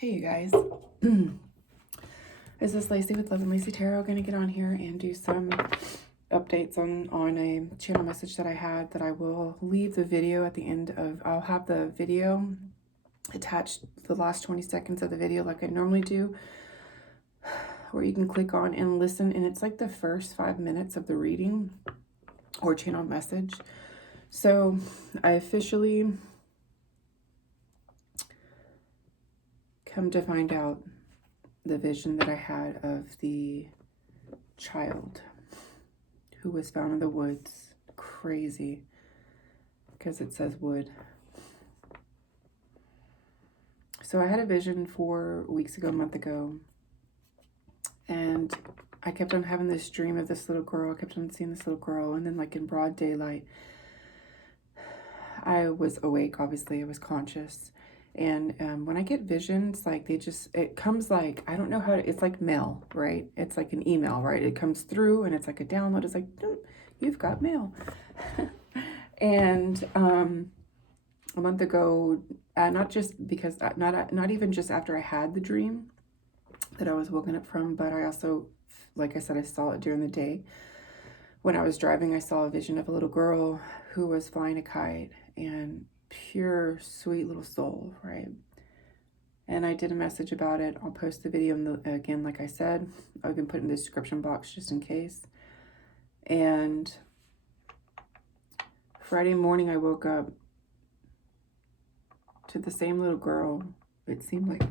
Hey you guys, is this Lacey with Love and Lacey Tarot going to get on here and do some updates on a channel message that I had that I will leave the video at the end of. I'll have the video attached the last 20 seconds of the video like I normally do, where you can click on and listen, and it's like the first 5 minutes of the reading or channel message. So I officially come to find out the vision that I had of the child who was found in the woods. Crazy, because it says wood. So I had a vision 4 weeks ago, a month ago, and I kept on having this dream of this little girl. I kept on seeing this little girl, and then like in broad daylight, I was awake, obviously, I was conscious. And when I get visions, like it comes like, I don't know how to, it's like mail, right? It's like an email, right? It comes through and it's like a download. It's like, you've got mail. And a month ago, not just because, not even just after I had the dream that I was woken up from, but I also, like I said, I saw it during the day. When I was driving, I saw a vision of a little girl who was flying a kite, and pure sweet little soul, right? And I did a message about it. I'll post the video again, like I said. I can put in the description box just in case. And Friday morning I woke up to the same little girl. It seemed like,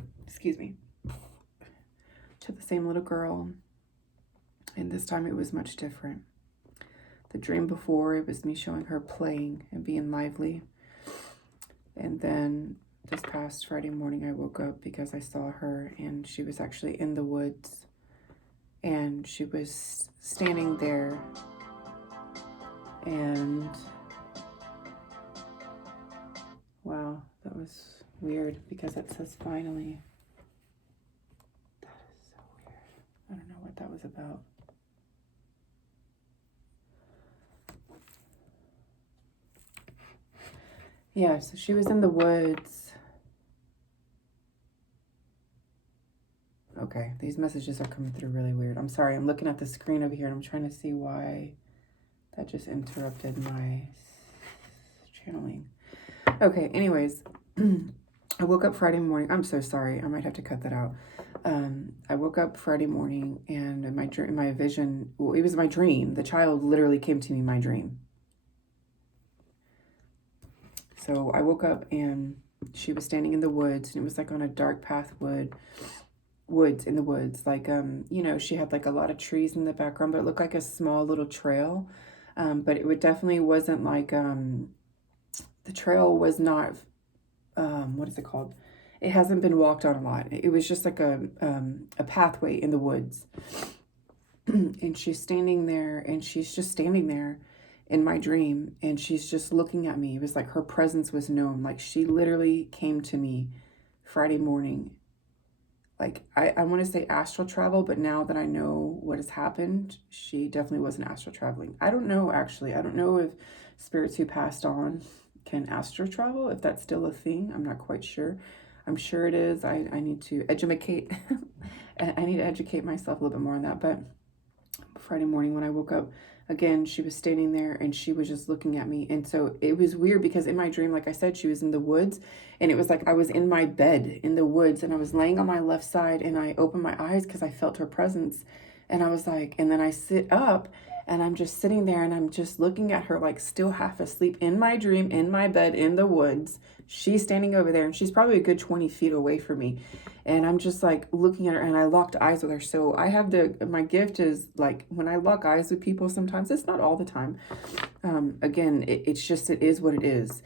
to the same little girl, and this time it was much different. The dream before, it was me showing her playing and being lively. And then this past Friday morning, I woke up because I saw her, and she was actually in the woods, and she was standing there, and wow, that was weird because it says finally. That is so weird. I don't know what that was about. Yeah, so she was in the woods. Okay, these messages are coming through really weird. I'm sorry, I'm looking at the screen over here and I'm trying to see why that just interrupted my channeling. Okay, anyways, I woke up Friday morning. I'm so sorry, I might have to cut that out. I woke up Friday morning, and in my vision, well, it was my dream. The child literally came to me in my dream. So I woke up and she was standing in the woods, and it was like on a dark path woods in the woods. Like, you know, she had like a lot of trees in the background, but it looked like a small little trail. But it definitely wasn't like, the trail was not, what is it called? It hasn't been walked on a lot. It was just like a pathway in the woods. And she's standing there, and she's just standing there in my dream, and she's just looking at me. It was like her presence was known. Like, she literally came to me Friday morning. Like, I want to say astral travel, but now that I know what has happened, she definitely wasn't astral traveling. I don't know, actually. I don't know if spirits who passed on can astral travel, if that's still a thing. I'm not quite sure. I'm sure it is. I need to educate. I need to educate myself a little bit more on that. But Friday morning when I woke up, again, she was standing there and she was just looking at me. And so it was weird because in my dream, like I said, she was in the woods, and it was like I was in my bed in the woods, and I was laying on my left side, and I opened my eyes because I felt her presence. And I was like, and then I sit up, and I'm just sitting there, and I'm just looking at her, like still half asleep in my dream, in my bed, in the woods. She's standing over there, and she's probably a good 20 feet away from me. And I'm just like looking at her, and I locked eyes with her. So I have my gift is like when I lock eyes with people, sometimes it's not all the time. Again, it's just, it is what it is.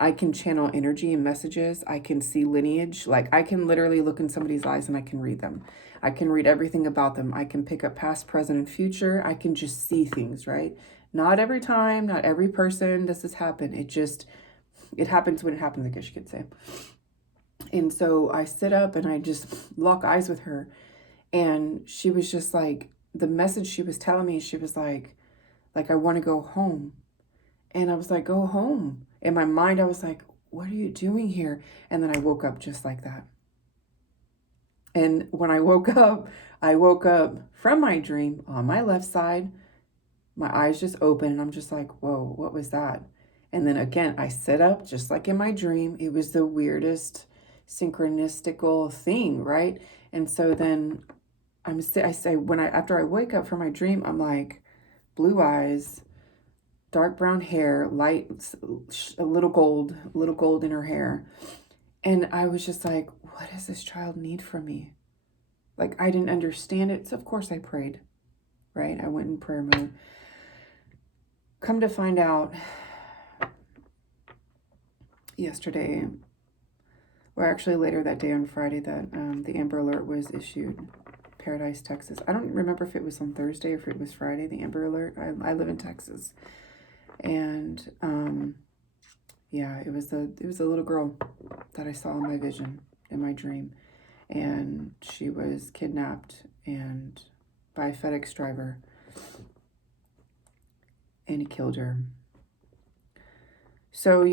I can channel energy and messages. I can see lineage. Like, I can literally look in somebody's eyes and I can read them. I can read everything about them. I can pick up past, present, and future. I can just see things, right? Not every time, not every person does this happen. It happens when it happens, I guess you could say. And so I sit up and I just lock eyes with her. And she was just like, the message she was telling me, she was like, I want to go home. And I was like, go home. In my mind, I was like, what are you doing here? And then I woke up just like that. And when I woke up from my dream on my left side. My eyes just open and I'm just like, whoa, what was that? And then again, I sit up just like in my dream. It was the weirdest synchronistical thing, right? And so then I say after I wake up from my dream, I'm like, blue eyes, dark brown hair, light, a little gold in her hair. And I was just like, what does this child need from me? Like, I didn't understand it. So of course I prayed, right? I went in prayer mode. Come to find out, yesterday, or actually later that day on Friday, that the Amber Alert was issued. Paradise, Texas. I don't remember if it was on Thursday or if it was Friday, the Amber Alert. I live in Texas. And yeah, it was a little girl that I saw in my vision, in my dream. And she was kidnapped and by a FedEx driver. And he killed her. So,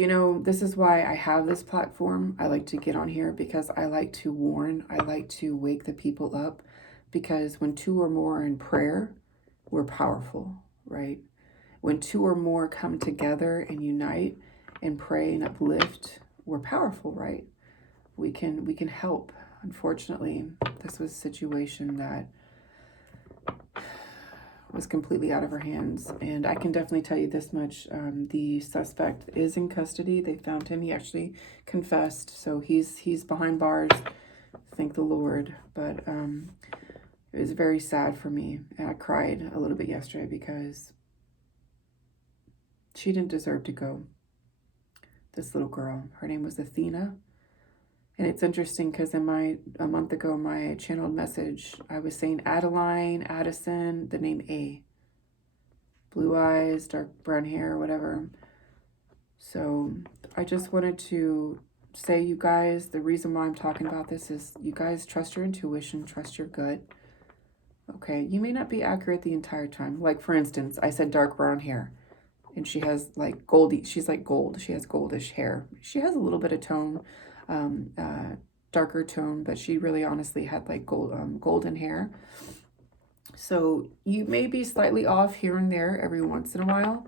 this is why I have this platform. I like to get on here because I like to warn. I like to wake the people up, because when two or more are in prayer, we're powerful, right? When two or more come together and unite and pray and uplift, we're powerful, right? We can help. Unfortunately, this was a situation that was completely out of her hands. And I can definitely tell you this much. The suspect is in custody. They found him. He actually confessed. So he's behind bars. Thank the Lord. But it was very sad for me. And I cried a little bit yesterday because she didn't deserve to go. This little girl. Her name was Athena. And it's interesting because a month ago, my channeled message, I was saying Adeline, Addison, the name A. Blue eyes, dark brown hair, whatever. So I just wanted to say, you guys, the reason why I'm talking about this is you guys trust your intuition, trust your gut. Okay, you may not be accurate the entire time. Like, for instance, I said dark brown hair. And she has like she's like gold. She has goldish hair. She has a little bit of tone. Darker tone, but she really honestly had like golden hair. So you may be slightly off here and there every once in a while,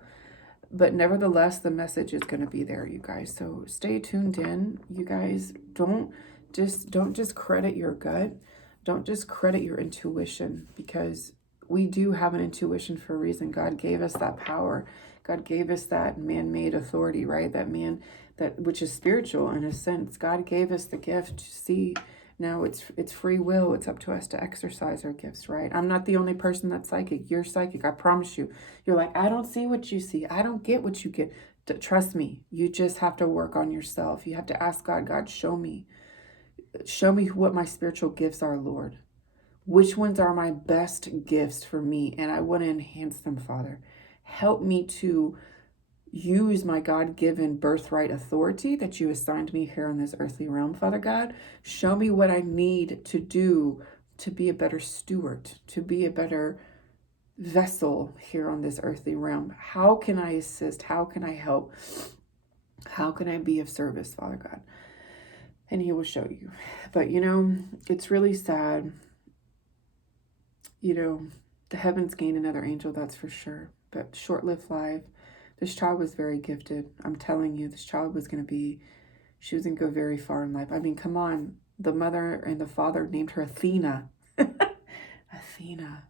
but nevertheless, the message is going to be there, you guys. So stay tuned in. You guys, don't just credit your gut. Don't just credit your intuition, because we do have an intuition for a reason. God gave us that power. God gave us that man-made authority, right? That which is spiritual in a sense. God gave us the gift to see. Now it's free will. It's up to us to exercise our gifts, right? I'm not the only person that's psychic. You're psychic. I promise you. You're like, I don't see what you see. I don't get what you get. Trust me. You just have to work on yourself. You have to ask God, God, show me. Show me what my spiritual gifts are, Lord. Which ones are my best gifts for me? And I want to enhance them, Father. Help me to use my God-given birthright authority that you assigned me here in this earthly realm, Father God. Show me what I need to do to be a better steward, to be a better vessel here on this earthly realm. How can I assist? How can I help? How can I be of service, Father God? And he will show you. But, it's really sad. The heavens gain another angel, that's for sure. But short-lived life. This child was very gifted. I'm telling you, this child was going to she was going to go very far in life. I mean, come on. The mother and the father named her Athena. Athena.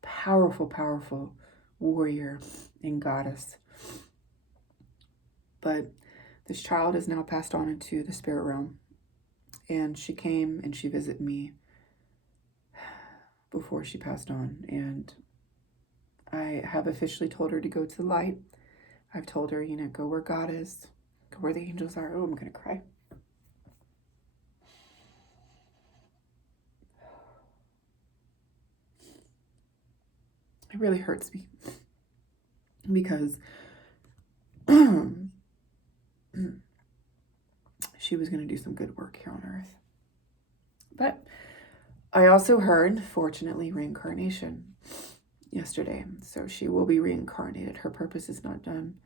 Powerful, powerful warrior and goddess. But this child is now passed on into the spirit realm. And she came and she visited me before she passed on. And I have officially told her to go to the light. I've told her, go where God is, go where the angels are. Oh, I'm going to cry. It really hurts me because she was going to do some good work here on earth. But I also heard, fortunately, reincarnation yesterday. So she will be reincarnated. Her purpose is not done.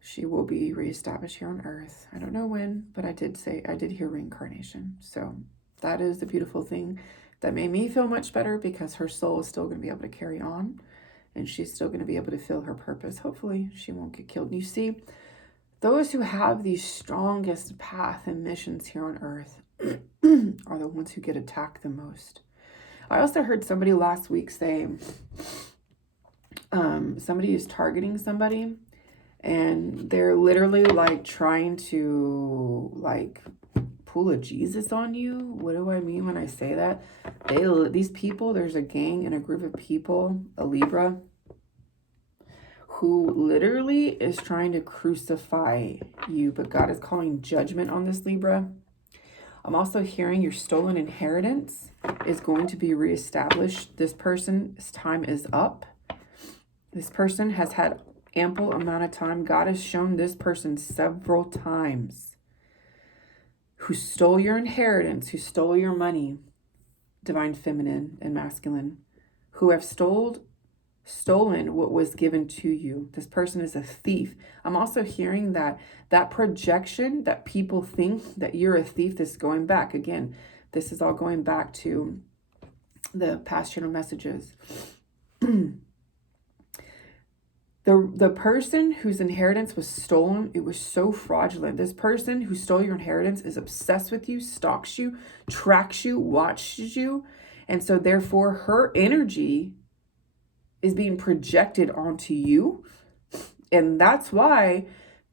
She will be reestablished here on earth. I don't know when, but I did hear reincarnation. So That is the beautiful thing that made me feel much better, because her soul is still going to be able to carry on, and she's still going to be able to feel her purpose. Hopefully she won't get killed. And you see, those who have the strongest path and missions here on earth are the ones who get attacked the most. I also heard somebody last week say, somebody is targeting somebody, and they're literally like trying to like pull a Jesus on you. What do I mean when I say that? These people, there's a gang and a group of people, a Libra, who literally is trying to crucify you, but God is calling judgment on this Libra. I'm also hearing your stolen inheritance is going to be reestablished. This person's time is up. This person has had ample amount of time. God has shown this person several times who stole your inheritance, who stole your money, divine feminine and masculine, who have stolen what was given to you. This person is a thief. I'm also hearing that projection that people think that you're a thief, this is going back. Again, this is all going back to the past channel messages. The person whose inheritance was stolen, it was so fraudulent. This person who stole your inheritance is obsessed with you, stalks you, tracks you, watches you. And so therefore her energy is being projected onto you. And that's why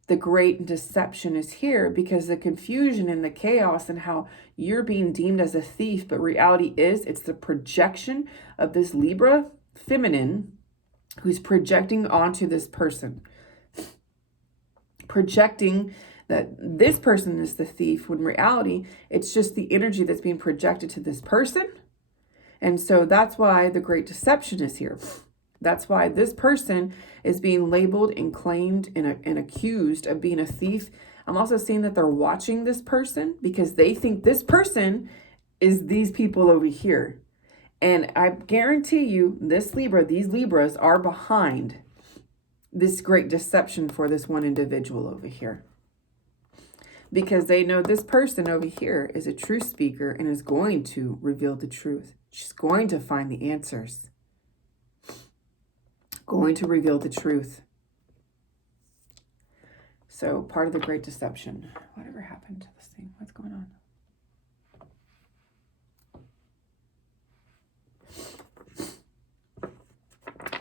the great deception is here, because the confusion and the chaos and how you're being deemed as a thief, but reality is it's the projection of this Libra feminine who's projecting onto this person, projecting that this person is the thief, when in reality, it's just the energy that's being projected to this person. And so that's why the great deception is here. That's why this person is being labeled and claimed and accused of being a thief. I'm also seeing that they're watching this person because they think this person is these people over here. And I guarantee you, this Libra, these Libras are behind this great deception for this one individual over here. Because they know this person over here is a truth speaker and is going to reveal the truth. She's going to find the answers. Going to reveal the truth. So part of the great deception. Whatever happened to this thing? What's going on?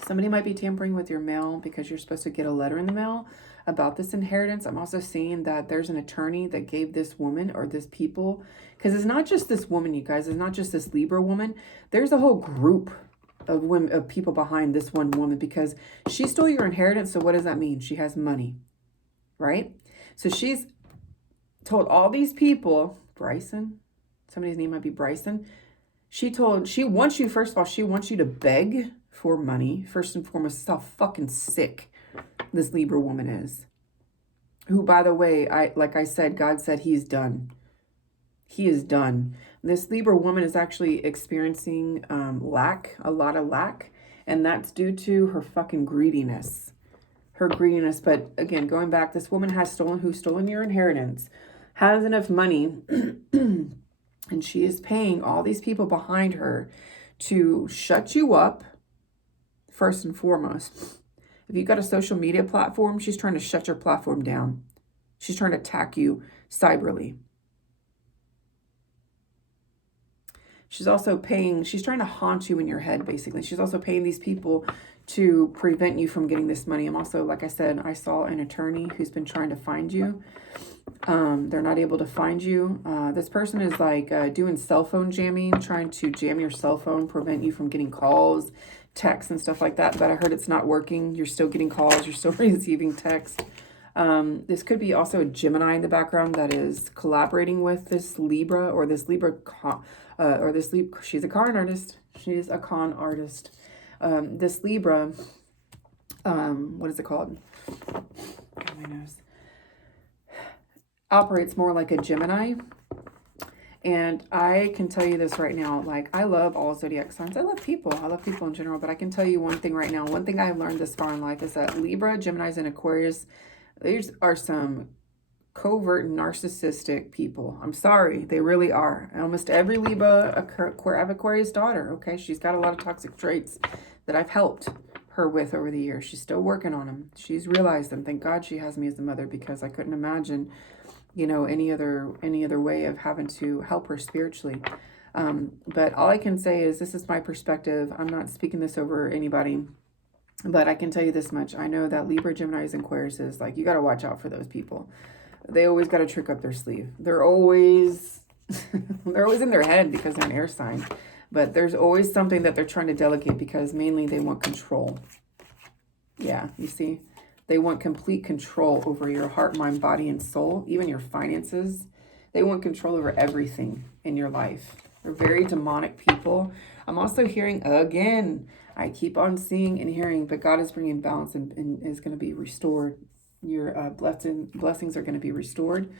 Somebody might be tampering with your mail because you're supposed to get a letter in the mail about this inheritance. I'm also seeing that there's an attorney that gave this woman or this people, because it's not just this woman, you guys. It's not just this Libra woman. There's a whole group of women, of people behind this one woman, because she stole your inheritance. So what does that mean? She has money, right? So she's told all these people, Bryson, somebody's name might be Bryson. She wants you, first of all, she wants you to beg for money. First and foremost, is how fucking sick this Libra woman is. Who, by the way, like I said, God said he's done. He is done. This Libra woman is actually experiencing lack, a lot of lack. And that's due to her fucking greediness. Her greediness. But again, going back, this woman has stolen your inheritance, has enough money, and she is paying all these people behind her to shut you up, first and foremost. If you've got a social media platform, she's trying to shut your platform down. She's trying to attack you cyberly. She's also she's trying to haunt you in your head, basically. She's also paying these people to prevent you from getting this money. I'm also, like I said, I saw an attorney who's been trying to find you. They're not able to find you. This person is like doing cell phone jamming, trying to jam your cell phone, prevent you from getting calls, texts, and stuff like that. But I heard it's not working. You're still getting calls. You're still receiving text. This could be also a Gemini in the background that is collaborating with this Libra, or this Libra, she's a con artist. She's a con artist. This Libra, what is it called? God, my nose. Operates more like a Gemini. And I can tell you this right now, like, I love all zodiac signs. I love people in general, but I can tell you one thing right now. One thing I've learned this far in life is that Libra, Geminis, and Aquarius, these are some covert narcissistic people. I'm sorry, they really are. Almost every Libra, Aquarius daughter, okay, she's got a lot of toxic traits that I've helped her with over the years. She's still working on them. She's realized them. Thank God she has me as the mother, because I couldn't imagine, you know, any other way of having to help her spiritually. But all I can say is, this is my perspective. I'm not speaking this over anybody, but I can tell you this much. I know that Libra, Geminis, and Aquarius, like, you got to watch out for those people. They always got a trick up their sleeve. They're always they're always in their head because they're an air sign. But there's always something that they're trying to delegate, because mainly they want control. Yeah, you see? They want complete control over your heart, mind, body, and soul, even your finances. They want control over everything in your life. They're very demonic people. I'm also hearing, again, I keep on seeing and hearing, but God is bringing balance and is going to be restored. Your blessings are going to be restored.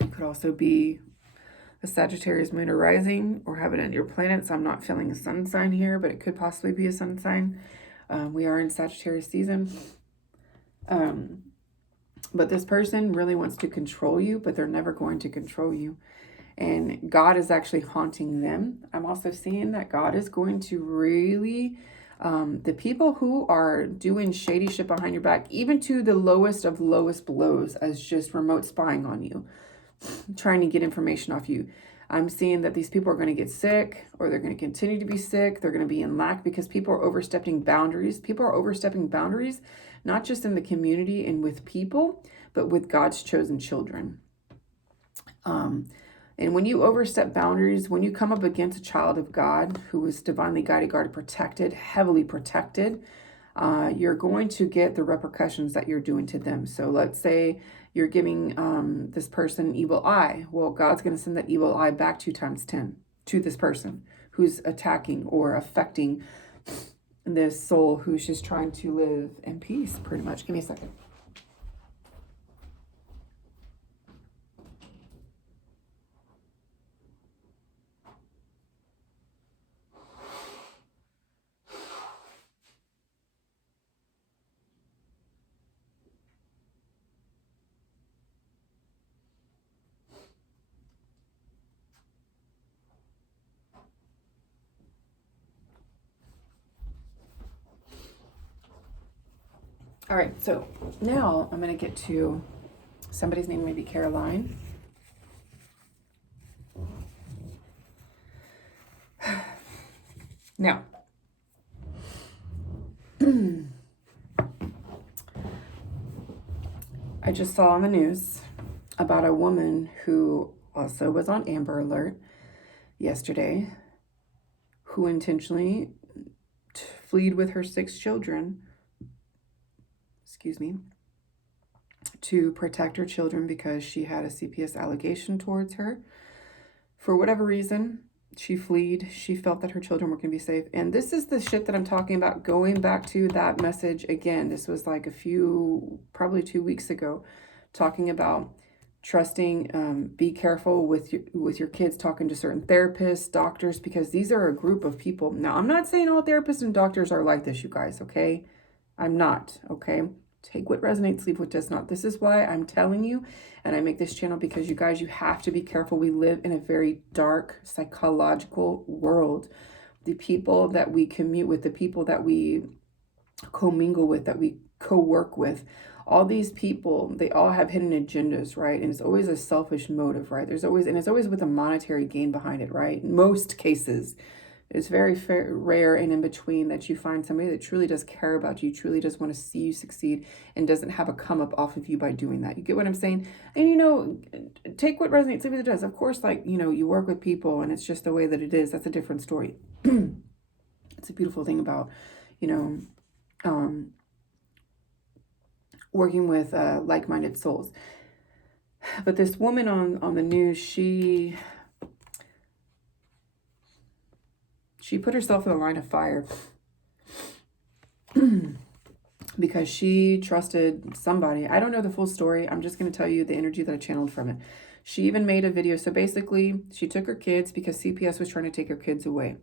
It could also be a Sagittarius moon or rising, or have it in your planets. I'm not feeling a sun sign here, but it could possibly be a sun sign. We are in Sagittarius season. But this person really wants to control you, but they're never going to control you. And God is actually haunting them. I'm also seeing that God is going to really, the people who are doing shady shit behind your back, even to the lowest of lowest blows, as just remote spying on you, trying to get information off you. I'm seeing that these people are going to get sick, or they're going to continue to be sick. They're going to be in lack because people are overstepping boundaries. People are overstepping boundaries, not just in the community and with people, but with God's chosen children. And when you overstep boundaries, when you come up against a child of God who is divinely guided, guarded, protected, heavily protected, you're going to get the repercussions that you're doing to them. So let's say you're giving this person an evil eye. Well, God's going to send that evil eye back 2 times 10 to this person who's attacking or affecting this soul who's just trying to live in peace, pretty much. Give me a second. All right, so now I'm going to get to somebody's name, maybe Caroline. Now, I just saw on the news about a woman who also was on Amber Alert yesterday, who intentionally fled with her 6 children, to protect her children because she had a CPS allegation towards her. For whatever reason, she fled. She felt that her children were going to be safe. And this is the shit that I'm talking about, going back to that message again. This was like probably 2 weeks ago, talking about trusting, be careful with your kids, talking to certain therapists, doctors, because these are a group of people. Now, I'm not saying all therapists and doctors are like this, you guys, okay? I'm not, okay? Take what resonates, leave what does not. This is why I'm telling you, and I make this channel, because you guys, you have to be careful. We live in a very dark psychological world. The people that we commute with, the people that we commingle with, that we co-work with, all these people, they all have hidden agendas, right? And it's always a selfish motive, right? It's always with a monetary gain behind it, right? In most cases. It's very rare and in between that you find somebody that truly does care about you, truly does want to see you succeed, and doesn't have a come up off of you by doing that. You get what I'm saying? And, take what resonates, leave what it does. Of course, you work with people and it's just the way that it is. That's a different story. It's a beautiful thing about, working with like-minded souls. But this woman on the news, she put herself in the line of fire because she trusted somebody. I don't know the full story. I'm just going to tell you the energy that I channeled from it. She even made a video. So basically, she took her kids because CPS was trying to take her kids away.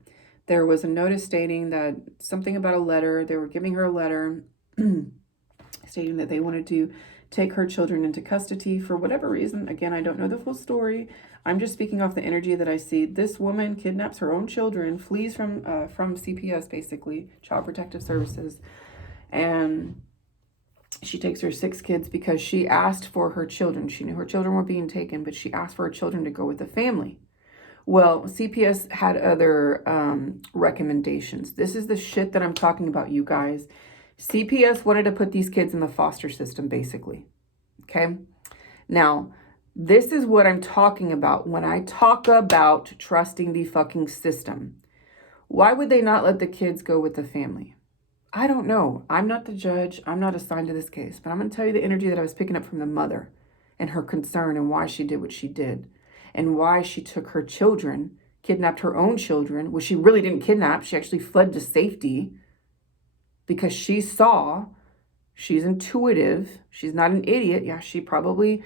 There was a notice stating that something about a letter. They were giving her a letter stating that they wanted to take her children into custody for whatever reason. Again, I don't know the full story. I'm just speaking off the energy that I see. This woman kidnaps her own children, flees from CPS, basically, Child Protective Services, and she takes her 6 kids because she asked for her children. She knew her children were being taken, but she asked for her children to go with the family. Well, CPS had other recommendations. This is the shit that I'm talking about, you guys. CPS wanted to put these kids in the foster system, basically. Okay? Now, this is what I'm talking about when I talk about trusting the fucking system. Why would they not let the kids go with the family? I don't know. I'm not the judge. I'm not assigned to this case. But I'm going to tell you the energy that I was picking up from the mother and her concern and why she did what she did and why she took her children, kidnapped her own children, which she really didn't kidnap. She actually fled to safety because she saw, she's intuitive. She's not an idiot. Yeah, she probably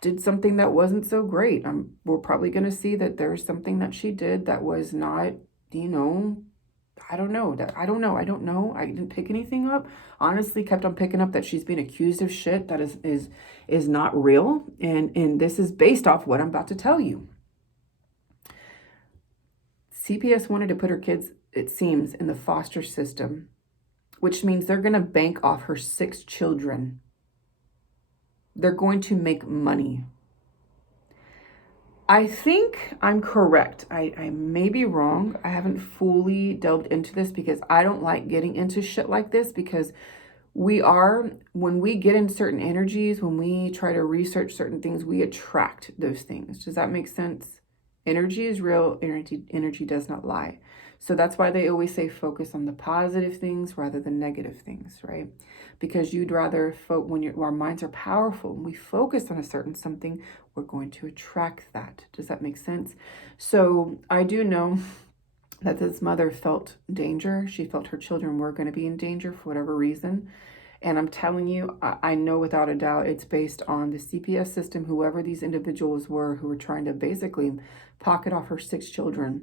did something that wasn't so great. We're probably going to see that there's something that she did that was not, I don't know. I don't know. I didn't pick anything up. Honestly, kept on picking up that she's being accused of shit that is not real. And this is based off what I'm about to tell you. CPS wanted to put her kids, it seems, in the foster system, which means they're going to bank off her 6 children. They're going to make money. I think I'm correct. I may be wrong. I haven't fully delved into this because I don't like getting into shit like this because when we get in certain energies, when we try to research certain things, we attract those things. Does that make sense? Energy is real. Energy does not lie. So that's why they always say focus on the positive things rather than negative things, right? Because you'd rather, when our minds are powerful, when we focus on a certain something, we're going to attract that. Does that make sense? So I do know that this mother felt danger. She felt her children were going to be in danger for whatever reason. And I'm telling you, I know without a doubt it's based on the CPS system, whoever these individuals were who were trying to basically pocket off her 6 children.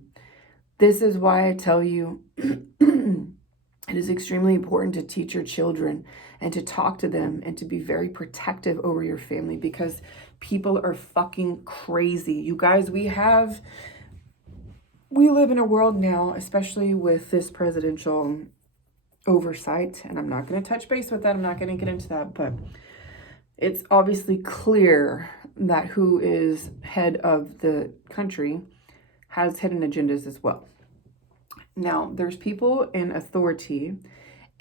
This is why I tell you it is extremely important to teach your children and to talk to them and to be very protective over your family because people are fucking crazy. You guys, we live in a world now, especially with this presidential oversight, and I'm not going to touch base with that. I'm not going to get into that, but it's obviously clear that who is head of the country has hidden agendas as well. Now, there's people in authority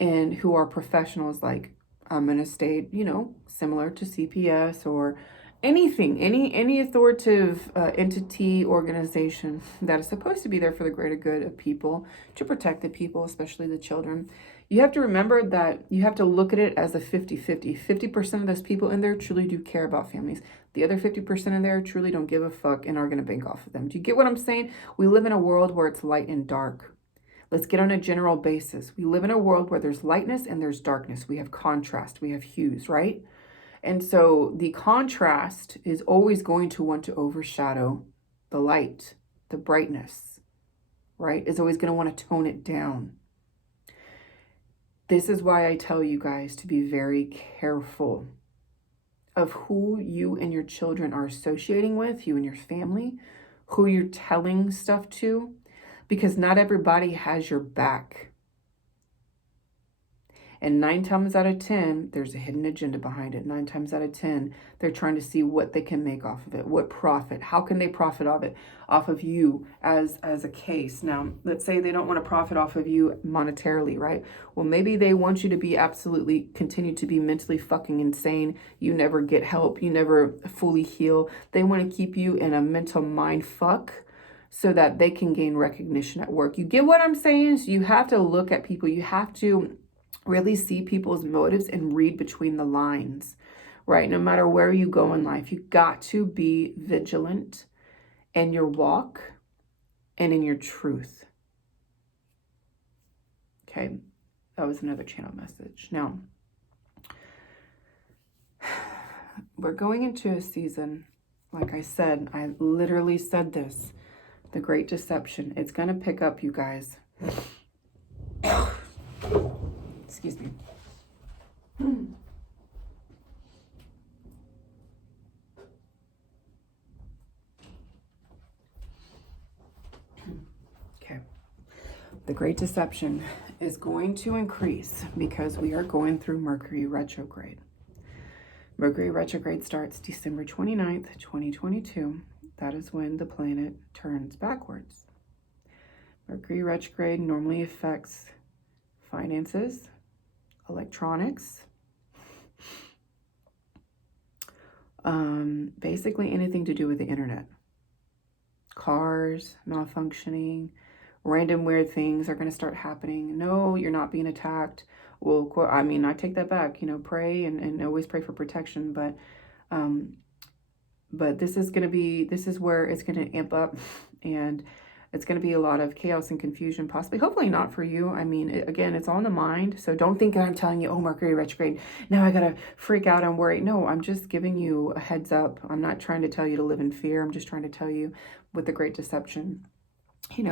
and who are professionals like I'm going to state, similar to CPS or anything, any authoritative entity, organization that is supposed to be there for the greater good of people, to protect the people, especially the children. You have to remember that you have to look at it as a 50-50. 50% of those people in there truly do care about families. The other 50% in there truly don't give a fuck and are going to bank off of them. Do you get what I'm saying? We live in a world where it's light and dark. Let's get on a general basis. We live in a world where there's lightness and there's darkness. We have contrast. We have hues, right? And so the contrast is always going to want to overshadow the light, the brightness, right? Is always going to want to tone it down. This is why I tell you guys to be very careful of who you and your children are associating with, you and your family, who you're telling stuff to, because not everybody has your back. And 9 times out of 10, there's a hidden agenda behind it. 9 times out of 10, they're trying to see what they can make off of it. What profit? How can they profit off of you as a case? Now, let's say they don't want to profit off of you monetarily, right? Well, maybe they want you to be absolutely continue to be mentally fucking insane. You never get help. You never fully heal. They want to keep you in a mental mind fuck so that they can gain recognition at work. You get what I'm saying? So you have to look at people. You have to really see people's motives and read between the lines, right? No matter where you go in life, you got to be vigilant in your walk and in your truth. Okay, that was another channel message. Now, we're going into a season, like I said, I literally said this, the Great Deception. It's going to pick up, you guys. Excuse me. The Great Deception is going to increase because we are going through Mercury retrograde. Mercury retrograde starts December 29th, 2022. That is when the planet turns backwards. Mercury retrograde normally affects finances, electronics, basically anything to do with the internet. Cars malfunctioning, random weird things are going to start happening. No, you're not being attacked. Well, I mean, I take that back, pray and always pray for protection. But this is where it's going to amp up, and it's going to be a lot of chaos and confusion, possibly, hopefully not for you. I mean, again, it's all in the mind. So don't think that I'm telling you, oh, Mercury retrograde, now I got to freak out and worry. No, I'm just giving you a heads up. I'm not trying to tell you to live in fear. I'm just trying to tell you with the Great Deception,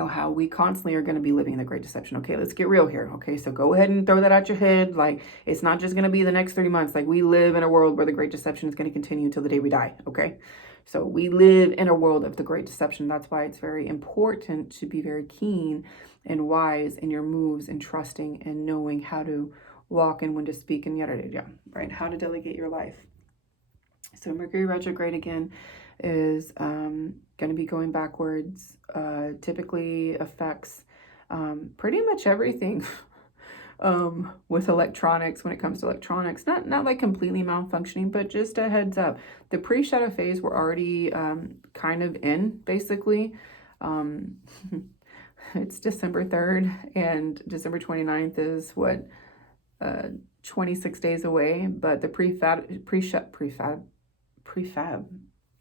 how we constantly are going to be living in the Great Deception. Okay, let's get real here. Okay, so go ahead and throw that out your head. Like, it's not just going to be the next 30 months. Like, we live in a world where the Great Deception is going to continue until the day we die. Okay, so we live in a world of the Great Deception. That's why it's very important to be very keen and wise in your moves and trusting and knowing how to walk and when to speak and yada, right? How to delegate your life. So Mercury retrograde again is going to be going backwards. Typically affects pretty much everything with electronics. When it comes to electronics, not like completely malfunctioning, but just a heads up. The pre-shadow phase we're already kind of in, basically. It's December 3rd, and December 29th is what, 26 days away. But the prefab,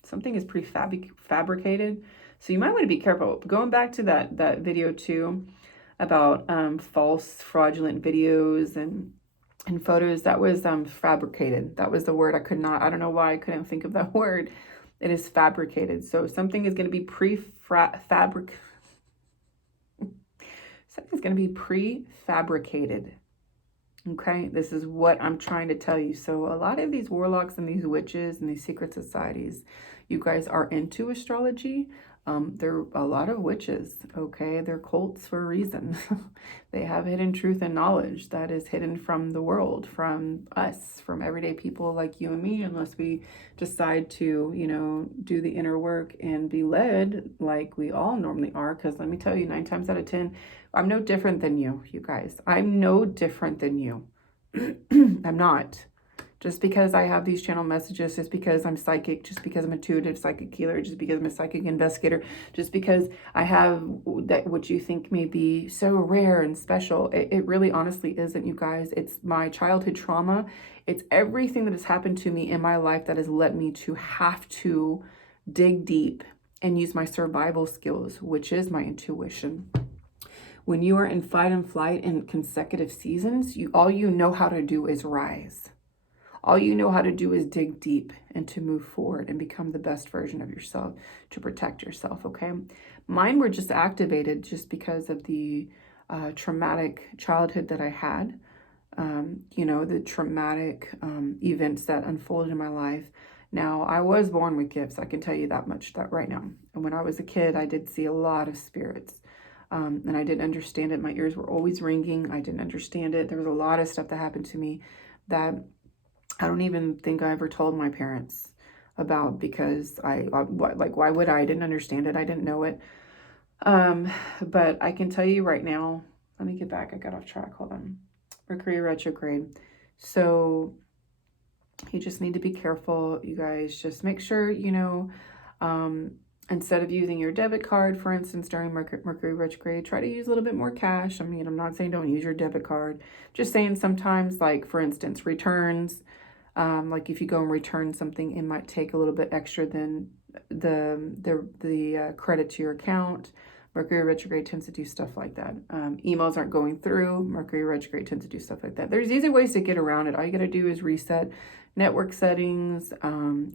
something is prefabricated. So you might want to be careful. Going back to that video too about false fraudulent videos and photos, that was fabricated. That was the word I don't know why I couldn't think of that word. It is fabricated. So something is going to be prefabricated. Okay, this is what I'm trying to tell you. So a lot of these warlocks and these witches and these secret societies, you guys are into astrology. They're a lot of witches, okay? They're cults for a reason. They have hidden truth and knowledge that is hidden from the world, from us, from everyday people like you and me, unless we decide to, do the inner work and be led like we all normally are. Because let me tell you, 9 times out of 10, I'm no different than you, you guys. I'm no different than you. I'm not. Just because I have these channel messages, just because I'm psychic, just because I'm intuitive psychic healer, just because I'm a psychic investigator, just because I have that what you think may be so rare and special, it really honestly isn't, you guys. It's my childhood trauma. It's everything that has happened to me in my life that has led me to have to dig deep and use my survival skills, which is my intuition. When you are in fight and flight in consecutive seasons, all you know how to do is rise. All you know how to do is dig deep and to move forward and become the best version of yourself, to protect yourself, okay? Mine were just activated just because of the traumatic childhood that I had, the traumatic events that unfolded in my life. Now, I was born with gifts. I can tell you that much right now. And when I was a kid, I did see a lot of spirits. And I didn't understand it. My ears were always ringing. I didn't understand it. There was a lot of stuff that happened to me that I don't even think I ever told my parents about, because why would I? I didn't understand it. I didn't know it. But I can tell you right now, let me get back. I got off track. Hold on. Mercury retrograde. So you just need to be careful, you guys. Just make sure, instead of using your debit card, for instance, during Mercury retrograde, try to use a little bit more cash. I mean, I'm not saying don't use your debit card. Just saying sometimes, like, for instance, returns. Like if you go and return something, it might take a little bit extra than the credit to your account. Mercury retrograde tends to do stuff like that. Emails aren't going through. Mercury retrograde tends to do stuff like that. There's easy ways to get around it. All you got to do is reset network settings,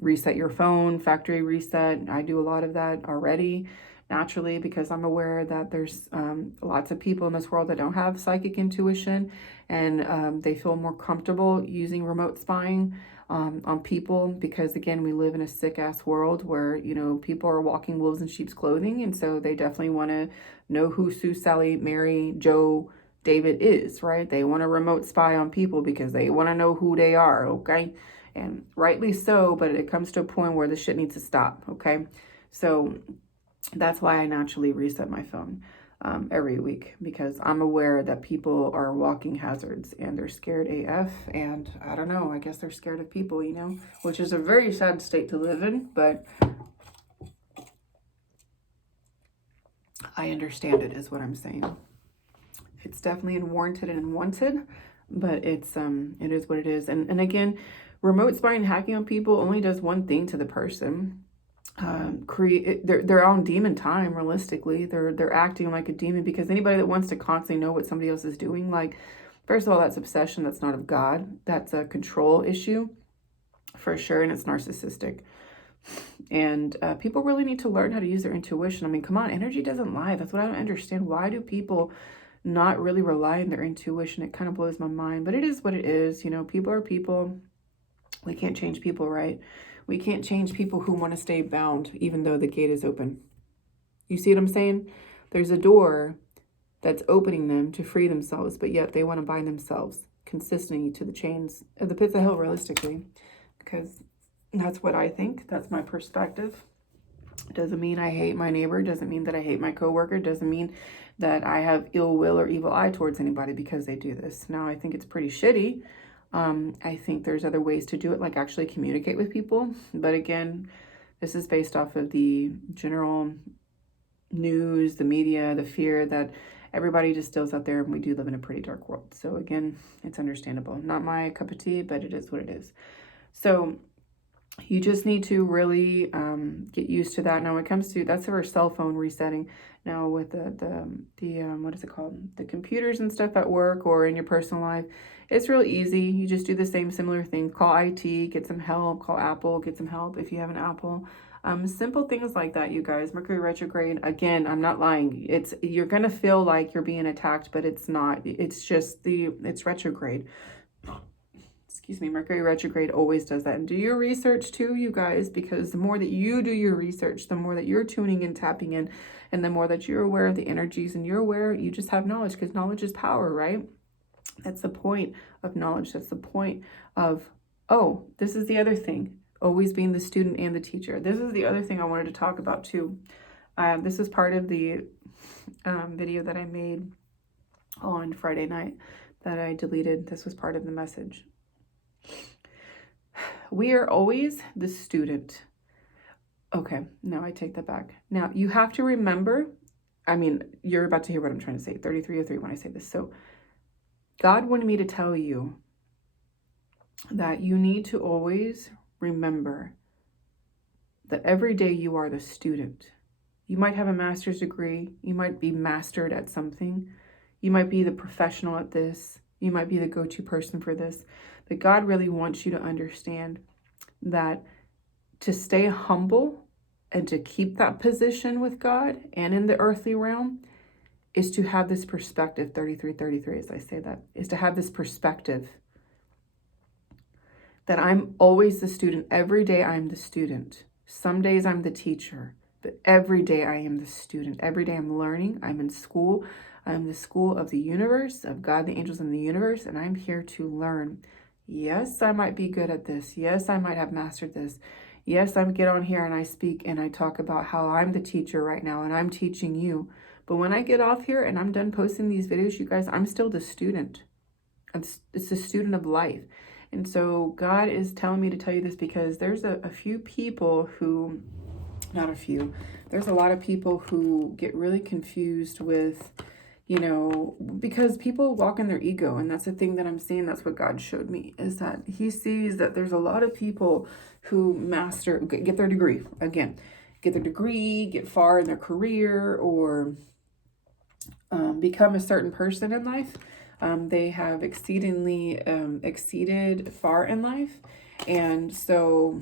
reset your phone, factory reset. I do a lot of that already naturally, because I'm aware that there's lots of people in this world that don't have psychic intuition, and they feel more comfortable using remote spying. on people, because again, we live in a sick ass world where, you know, people are walking wolves in sheep's clothing. And so they definitely want to know who Sue, Sally, Mary, Joe, David is, right? They want to remote spy on people because they want to know who they are. Okay. And rightly so, but it comes to a point where the shit needs to stop. Okay. So that's why I naturally reset my phone every week, because I'm aware that people are walking hazards and they're scared AF. And I don't know, I guess they're scared of people, you know, which is a very sad state to live in, but I understand it, is what I'm saying. It's definitely unwarranted and unwanted, but it is what it is. And again, remote spying and hacking on people only does one thing to the person. Create their own demon time. Realistically, they're acting like a demon, because anybody that wants to constantly know what somebody else is doing, like, first of all, that's obsession. That's not of God. That's a control issue for sure, and it's narcissistic. And people really need to learn how to use their intuition. I mean, come on, energy doesn't lie. That's what I don't understand. Why do people not really rely on their intuition? It kind of blows my mind, but it is what it is. You know, people are people. We can't change people, right? We can't change people who want to stay bound, even though the gate is open. You see what I'm saying? There's a door that's opening them to free themselves, but yet they want to bind themselves consistently to the chains of the pits of hell, realistically, because that's what I think. That's my perspective. Doesn't mean I hate my neighbor. Doesn't mean that I hate my coworker. Doesn't mean that I have ill will or evil eye towards anybody because they do this. Now, I think it's pretty shitty. I think there's other ways to do it, like actually communicate with people. But again, this is based off of the general news, the media, the fear that everybody distills out there, and we do live in a pretty dark world. So again, it's understandable. Not my cup of tea, but it is what it is. So you just need to really get used to that. Now, when it comes to, that's our cell phone resetting. Now with the what is it called? The computers and stuff at work or in your personal life, it's real easy. You just do the same similar thing. Call IT, get some help. Call Apple, get some help if you have an Apple. Simple things like that, you guys. Mercury retrograde, again, I'm not lying. You're gonna feel like you're being attacked, but it's not. It's just it's retrograde. Excuse me, Mercury retrograde always does that. And do your research too, you guys, because the more that you do your research, the more that you're tuning in, tapping in, and the more that you're aware of the energies and you're aware, you just have knowledge, because knowledge is power, right? That's the point of knowledge. That's the point of, oh, this is the other thing, always being the student and the teacher. This is the other thing I wanted to talk about too. This is part of the video that I made on Friday night that I deleted. This was part of the message. We are always the student. Okay, no, I take that back. Now, you have to remember, I mean, you're about to hear what I'm trying to say, 3303 when I say this. So God wanted me to tell you that you need to always remember that every day you are the student. You might have a master's degree. You might be mastered at something. You might be the professional at this. You might be the go-to person for this. But God really wants you to understand that to stay humble and to keep that position with God and in the earthly realm is to have this perspective, 3333, as I say that, is to have this perspective that I'm always the student. Every day I'm the student. Some days I'm the teacher, but every day I am the student. Every day I'm learning. I'm in school. I'm the school of the universe, of God, the angels, and the universe, and I'm here to learn. Yes, I might be good at this. Yes, I might have mastered this. Yes, I get on here and I speak and I talk about how I'm the teacher right now and I'm teaching you. But when I get off here and I'm done posting these videos, you guys, I'm still the student. It's the student of life. And so God is telling me to tell you this because there's a few people who, not a few, there's a lot of people who get really confused with, you know, because people walk in their ego. And that's the thing that I'm seeing. That's what God showed me, is that he sees that there's a lot of people who get their degree, again, get their degree, get far in their career, or become a certain person in life. They have exceeded far in life. And so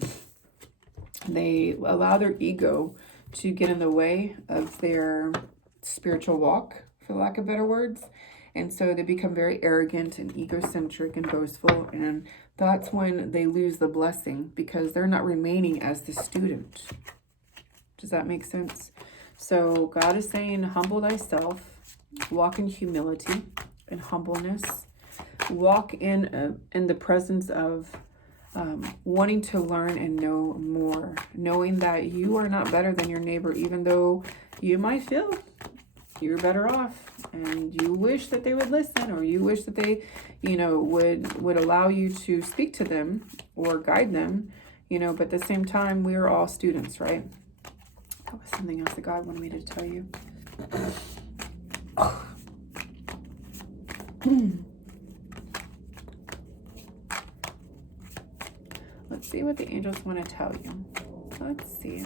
they allow their ego to get in the way of their spiritual walk, for lack of better words. And so they become very arrogant and egocentric and boastful. And that's when they lose the blessing, because they're not remaining as the student. Does that make sense? So God is saying, humble thyself, walk in humility and humbleness, walk in the presence of wanting to learn and know more, knowing that you are not better than your neighbor, even though you might feel you're better off, and you wish that they would listen, or you wish that they, would allow you to speak to them or guide them, but at the same time, we are all students, right? That was something else that God wanted me to tell you. Let's see what the angels want to tell you. Let's see.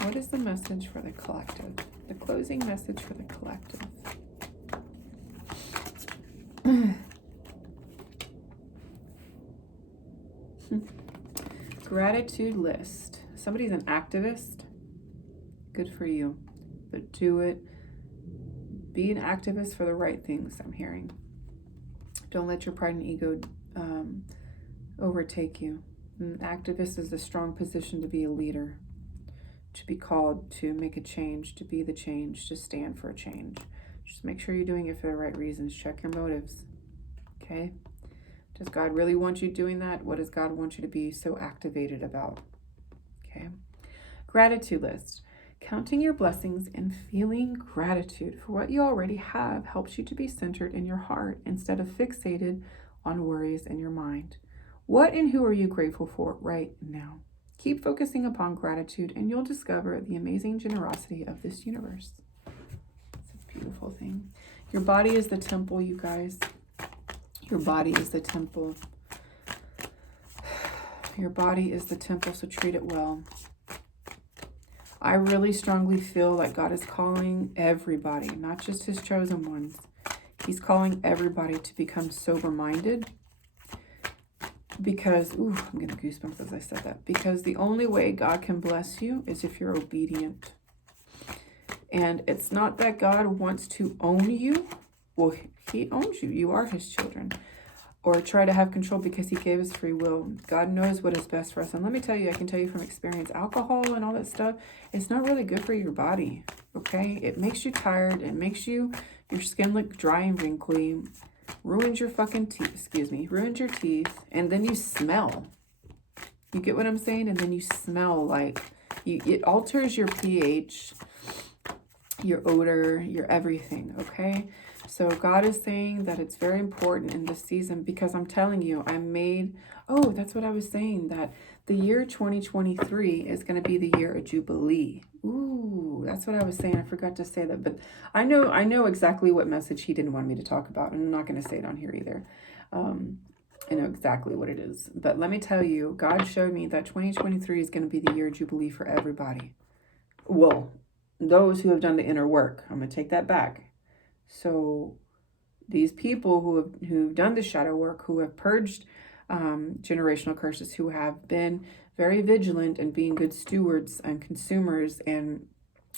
What is the message for the collective? The closing message for the collective. Gratitude list. Somebody's an activist. Good for you. But do it. Be an activist for the right things, I'm hearing. Don't let your pride and ego overtake you. An activist is a strong position to be a leader, to be called to make a change, to be the change, to stand for a change. Just make sure you're doing it for the right reasons. Check your motives. Okay? Does God really want you doing that? What does God want you to be so activated about? Okay? Gratitude list. Counting your blessings and feeling gratitude for what you already have helps you to be centered in your heart instead of fixated on worries in your mind. What and who are you grateful for right now? Keep focusing upon gratitude and you'll discover the amazing generosity of this universe. It's a beautiful thing. Your body is the temple, you guys. Your body is the temple. Your body is the temple, so treat it well. I really strongly feel like God is calling everybody, not just his chosen ones. He's calling everybody to become sober-minded. Because, I'm getting goosebumps as I said that. Because the only way God can bless you is if you're obedient. And it's not that God wants to own you. Well, he owns you. You are his children. Or try to have control because he gave us free will. God knows what is best for us. And let me tell you, I can tell you from experience, alcohol and all that stuff, it's not really good for your body. Okay? It makes you tired. It makes your skin look dry and wrinkly. Ruins your fucking teeth, ruins your teeth, and then you smell. You get what I'm saying? And then you smell like, it alters your pH, your odor, your everything, okay? So God is saying that it's very important in this season, because I'm telling you, that's what I was saying, that the year 2023 is going to be the year of Jubilee. Ooh, that's what I was saying. I forgot to say that, but I know exactly what message he didn't want me to talk about, and I'm not going to say it on here either. I know exactly what it is, but let me tell you, God showed me that 2023 is going to be the year of Jubilee for everybody. Well, those who have done the inner work. I'm going to take that back. So these people who've done the shadow work, who have purged generational curses, who have been very vigilant and being good stewards and consumers and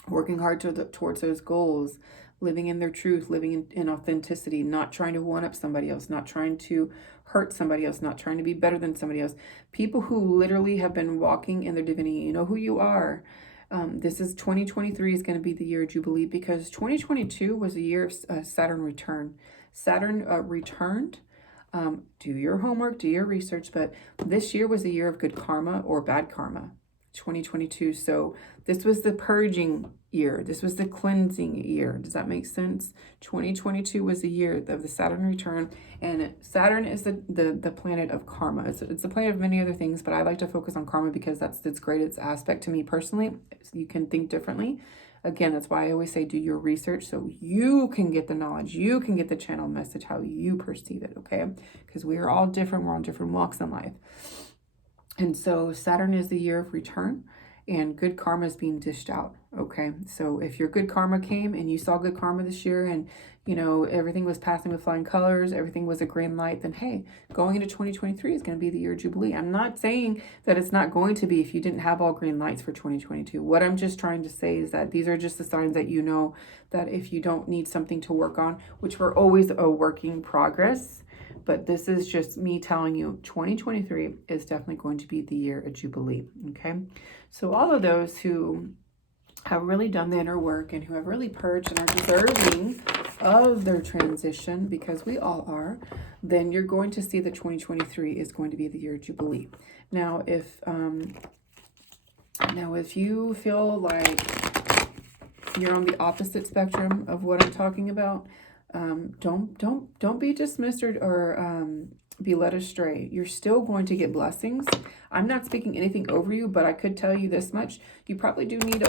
working hard towards those goals, living in their truth, living in authenticity, not trying to one up somebody else, not trying to hurt somebody else, not trying to be better than somebody else. People who literally have been walking in their divinity. You know who you are. This is 2023 is going to be the year of Jubilee, because 2022 was a year of Saturn return. Saturn returned. Do your homework, do your research, but this year was a year of good karma or bad karma, 2022. So this was the purging year. This was the cleansing year. Does that make sense? 2022 was the year of the Saturn return, and Saturn is the planet of karma. It's the planet of many other things, but I like to focus on karma because that's its greatest aspect to me personally. You can think differently. Again, that's why I always say do your research so you can get the knowledge, you can get the channel message how you perceive it, okay? Because we are all different. We're on different walks in life. And so Saturn is the year of return. and good karma is being dished out. Okay, so if your good karma came and you saw good karma this year, and you know everything was passing with flying colors, everything was a green light, then hey, going into 2023 is going to be the year of Jubilee. I'm not saying that it's not going to be if you didn't have all green lights for 2022. What I'm just trying to say is that these are just the signs that you know that if you don't need something to work on, which we're always a work in progress, but this is just me telling you 2023 is definitely going to be the year of Jubilee. Okay, so all of those who have really done the inner work and who have really purged and are deserving of their transition, because we all are, then you're going to see that 2023 is going to be the year of Jubilee. Now, if you feel like you're on the opposite spectrum of what I'm talking about, don't be dismissed or be led astray. You're still going to get blessings. I'm not speaking anything over you, but I could tell you this much: you probably do need to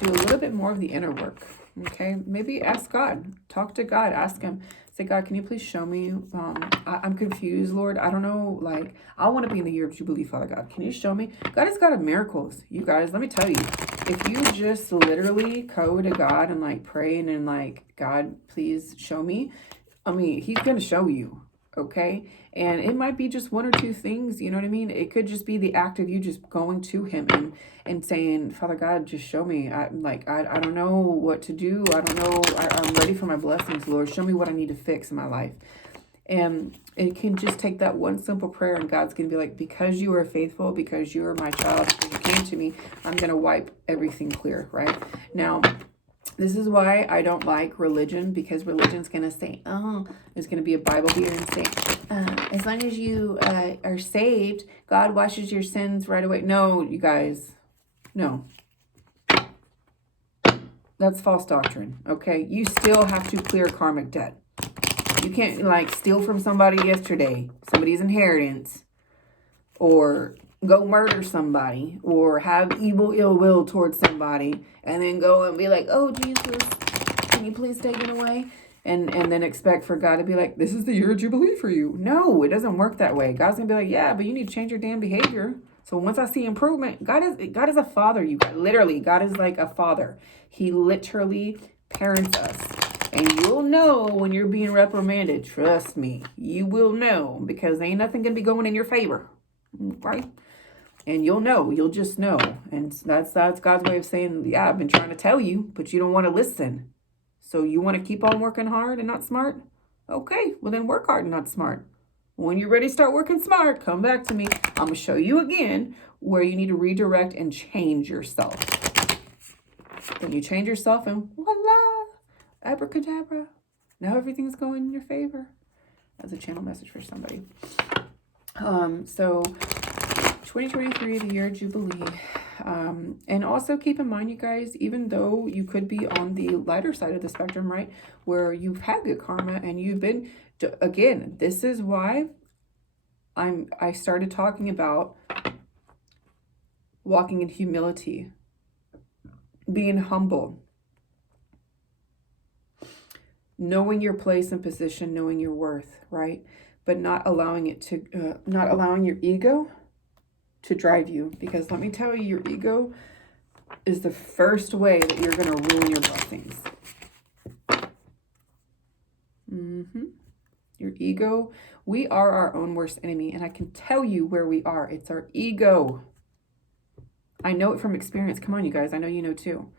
do a little bit more of the inner work. Okay, maybe ask God, talk to God, ask Him. Say, God, can you please show me? I'm confused, Lord. I don't know. Like, I want to be in the year of Jubilee, Father God. Can you show me? God is God of miracles. You guys, let me tell you, if you just literally go to God and like pray and like, God, please show me. I mean, He's going to show you. Okay. And it might be just one or two things, you know what I mean? It could just be the act of you just going to Him and saying, Father God, just show me. I don't know what to do. I don't know. I'm ready for my blessings, Lord. Show me what I need to fix in my life. And it can just take that one simple prayer, and God's going to be like, because you are faithful, because you are my child, because you came to me, I'm going to wipe everything clear, right? Now, this is why I don't like religion, because religion's going to say, oh, there's going to be a Bible here and say, as long as you are saved, God washes your sins right away. No, you guys, no. That's false doctrine, okay? You still have to clear karmic debt. You can't, like, steal from somebody yesterday, somebody's inheritance, or go murder somebody, or have ill will towards somebody, and then go and be like, oh, Jesus, can you please take it away? And then expect for God to be like, this is the year of Jubilee for you. No, it doesn't work that way. God's going to be like, yeah, but you need to change your damn behavior. So once I see improvement, God is a father. Literally, God is like a father. He literally parents us. And you'll know when you're being reprimanded. Trust me, you will know, because ain't nothing going to be going in your favor. Right? And you'll know. You'll just know. And that's God's way of saying, yeah, I've been trying to tell you, but you don't want to listen. So you want to keep on working hard and not smart? Okay, well then work hard and not smart. When you're ready to start working smart, come back to me. I'm going to show you again where you need to redirect and change yourself. Then you change yourself and voila, abracadabra. Now everything's going in your favor. That's a channel message for somebody. So 2023, the year of Jubilee. And also keep in mind, you guys, even though you could be on the lighter side of the spectrum, right, where you've had good karma and you've been, again, this is why I started talking about walking in humility, being humble, knowing your place and position, knowing your worth, right, but not allowing it to, not allowing your ego to drive you, because let me tell you, your ego is the first way that you're going to ruin your blessings. Your ego, we are our own worst enemy, and I can tell you where we are. It's our ego. I know it from experience. Come on, you guys. I know you know too.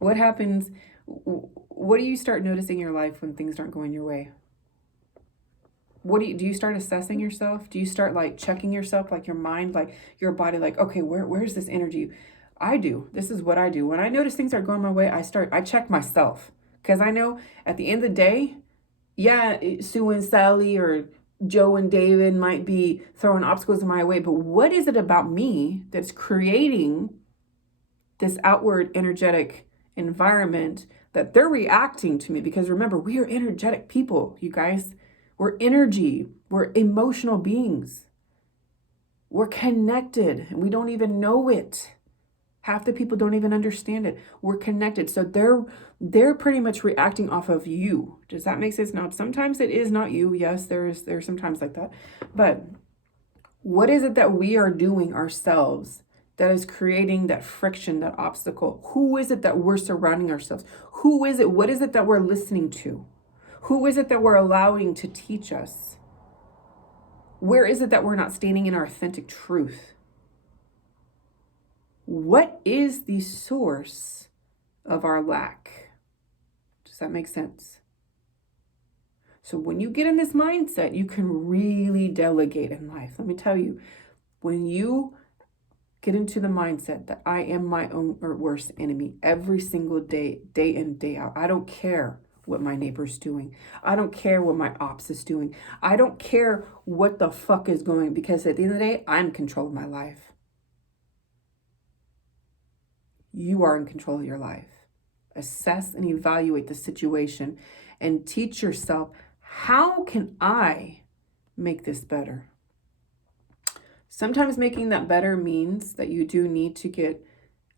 What happens? What do you start noticing in your life when things aren't going your way? What do you start assessing yourself? Do you start like checking yourself, like your mind, like your body, like, okay, where's this energy? I do. This is what I do. When I notice things are going my way, I check myself, because I know at the end of the day, yeah, Sue and Sally or Joe and David might be throwing obstacles in my way, but what is it about me that's creating this outward energetic environment that they're reacting to me? Because remember, we are energetic people, you guys. We're energy. We're emotional beings. We're connected, and we don't even know it. Half the people don't even understand it. We're connected. So they're pretty much reacting off of you. Does that make sense? Now, sometimes it is not you. Yes, there's some times like that. But what is it that we are doing ourselves that is creating that friction, that obstacle? Who is it that we're surrounding ourselves? Who is it? What is it that we're listening to? Who is it that we're allowing to teach us? Where is it that we're not standing in our authentic truth? What is the source of our lack? Does that make sense? So when you get in this mindset, you can really delegate in life. Let me tell you, when you get into the mindset that I am my own worst enemy every single day, day in, day out. I don't care what my neighbor's doing. I don't care what my ops is doing. I don't care what the fuck is going, because at the end of the day, I'm in control of my life. You are in control of your life. Assess and evaluate the situation and teach yourself, how can I make this better? Sometimes making that better means that you do need to get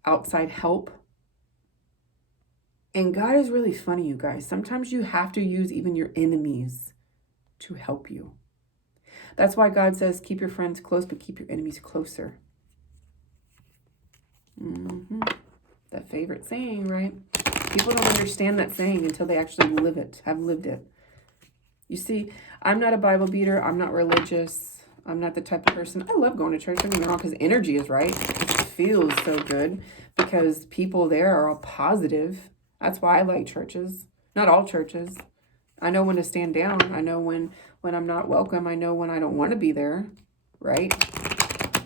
outside help. And God is really funny, you guys. Sometimes you have to use even your enemies to help you. That's why God says, keep your friends close, but keep your enemies closer. That favorite saying, right? People don't understand that saying until they actually live it, have lived it. You see, I'm not a Bible beater. I'm not religious. I'm not the type of person. I love going to church, don't get me wrong, because energy is right. It feels so good because people there are all positive. That's why I like churches. Not all churches. I know when to stand down. I know when I'm not welcome. I know when I don't want to be there, right?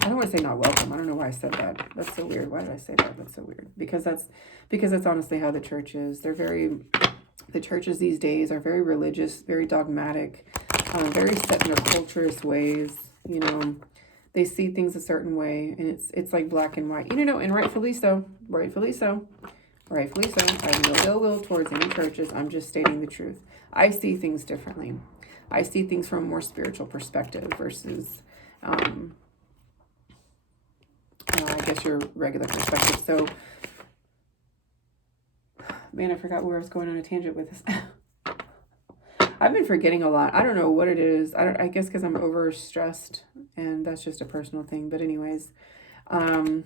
I don't want to say not welcome. I don't know why I said that. That's so weird. Why did I say that? That's so weird. Because that's honestly how the church is. The churches these days are very religious, very dogmatic, very set in their culturist ways. You know, they see things a certain way, and it's like black and white. You know, and rightfully so. Rightfully so. Rightfully so. I have no ill will towards any churches. I'm just stating the truth. I see things differently. I see things from a more spiritual perspective versus, I guess, your regular perspective. So, man, I forgot where I was going on a tangent with this. I've been forgetting a lot. I don't know what it is. I guess because I'm overstressed, and that's just a personal thing. But anyways, damn,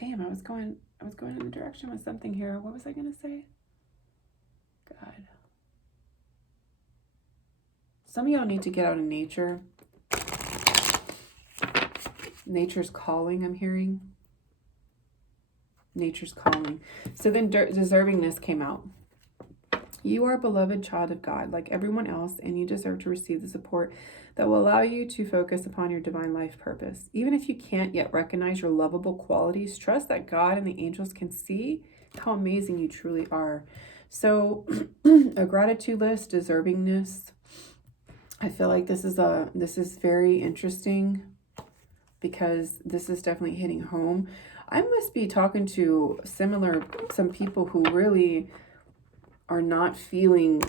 I was going in the direction with something here. What was I gonna say? God. Some of y'all need to get out in nature. Nature's calling, I'm hearing. Nature's calling. So then deservingness came out. You are a beloved child of God, like everyone else, and you deserve to receive the support that will allow you to focus upon your divine life purpose. Even if you can't yet recognize your lovable qualities, trust that God and the angels can see how amazing you truly are. So a gratitude list, deservingness. I feel like this is very interesting because this is definitely hitting home. I must be talking to some people who really are not feeling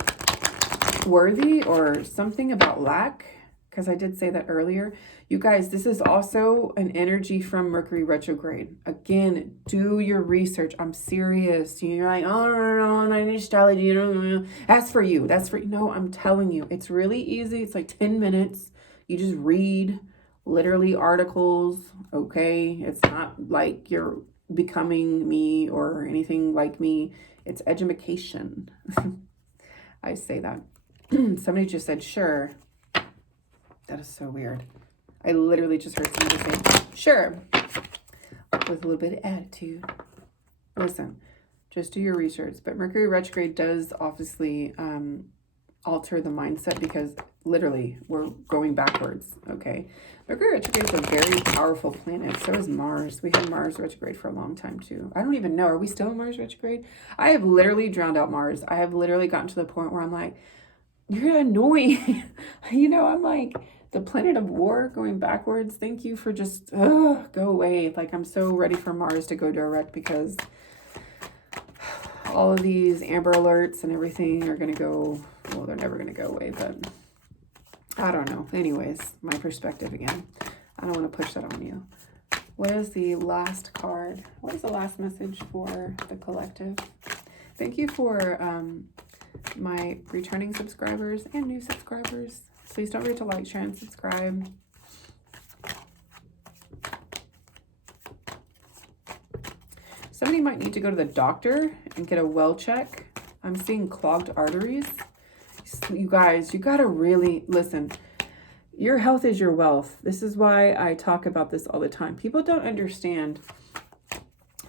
worthy or something about lack, because I did say that earlier. You guys, this is also an energy from Mercury retrograde. Again, do your research. I'm serious. You're like, oh, no, I need astrology. That's for you. No, I'm telling you, it's really easy. It's like 10 minutes. You just read literally articles, okay? It's not like you're becoming me or anything like me. It's education. I say that. Somebody just said, sure. That is so weird. I literally just heard somebody say, sure, with a little bit of attitude. Listen, just do your research. But Mercury retrograde does obviously alter the mindset because literally we're going backwards, okay? Mercury retrograde is a very powerful planet. So is Mars. We had Mars retrograde for a long time too. I don't even know. Are we still in Mars retrograde? I have literally drowned out Mars. I have literally gotten to the point where I'm like, you're annoying. I'm like, the planet of war going backwards. Thank you for just, go away. Like, I'm so ready for Mars to go direct because all of these Amber Alerts and everything are going to go, well, they're never going to go away, but I don't know. Anyways, my perspective again. I don't want to push that on you. What is the last card? What is the last message for the collective? Thank you for my returning subscribers and new subscribers. Please don't forget to like, share, and subscribe. Somebody might need to go to the doctor and get a well check. I'm seeing clogged arteries. You guys, you got to really listen. Your health is your wealth. This is why I talk about this all the time. People don't understand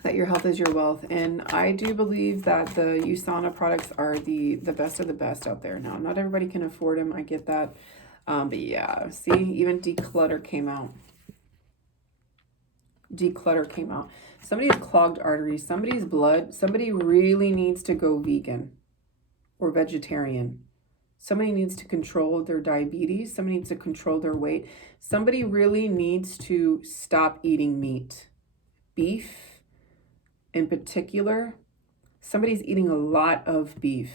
that your health is your wealth. And I do believe that the USANA products are the best of the best out there. Now, not everybody can afford them. I get that. But yeah, see, even declutter came out. Declutter came out. Somebody's clogged arteries, somebody's blood, somebody really needs to go vegan or vegetarian. Somebody needs to control their diabetes. Somebody needs to control their weight. Somebody really needs to stop eating meat. Beef in particular. Somebody's eating a lot of beef.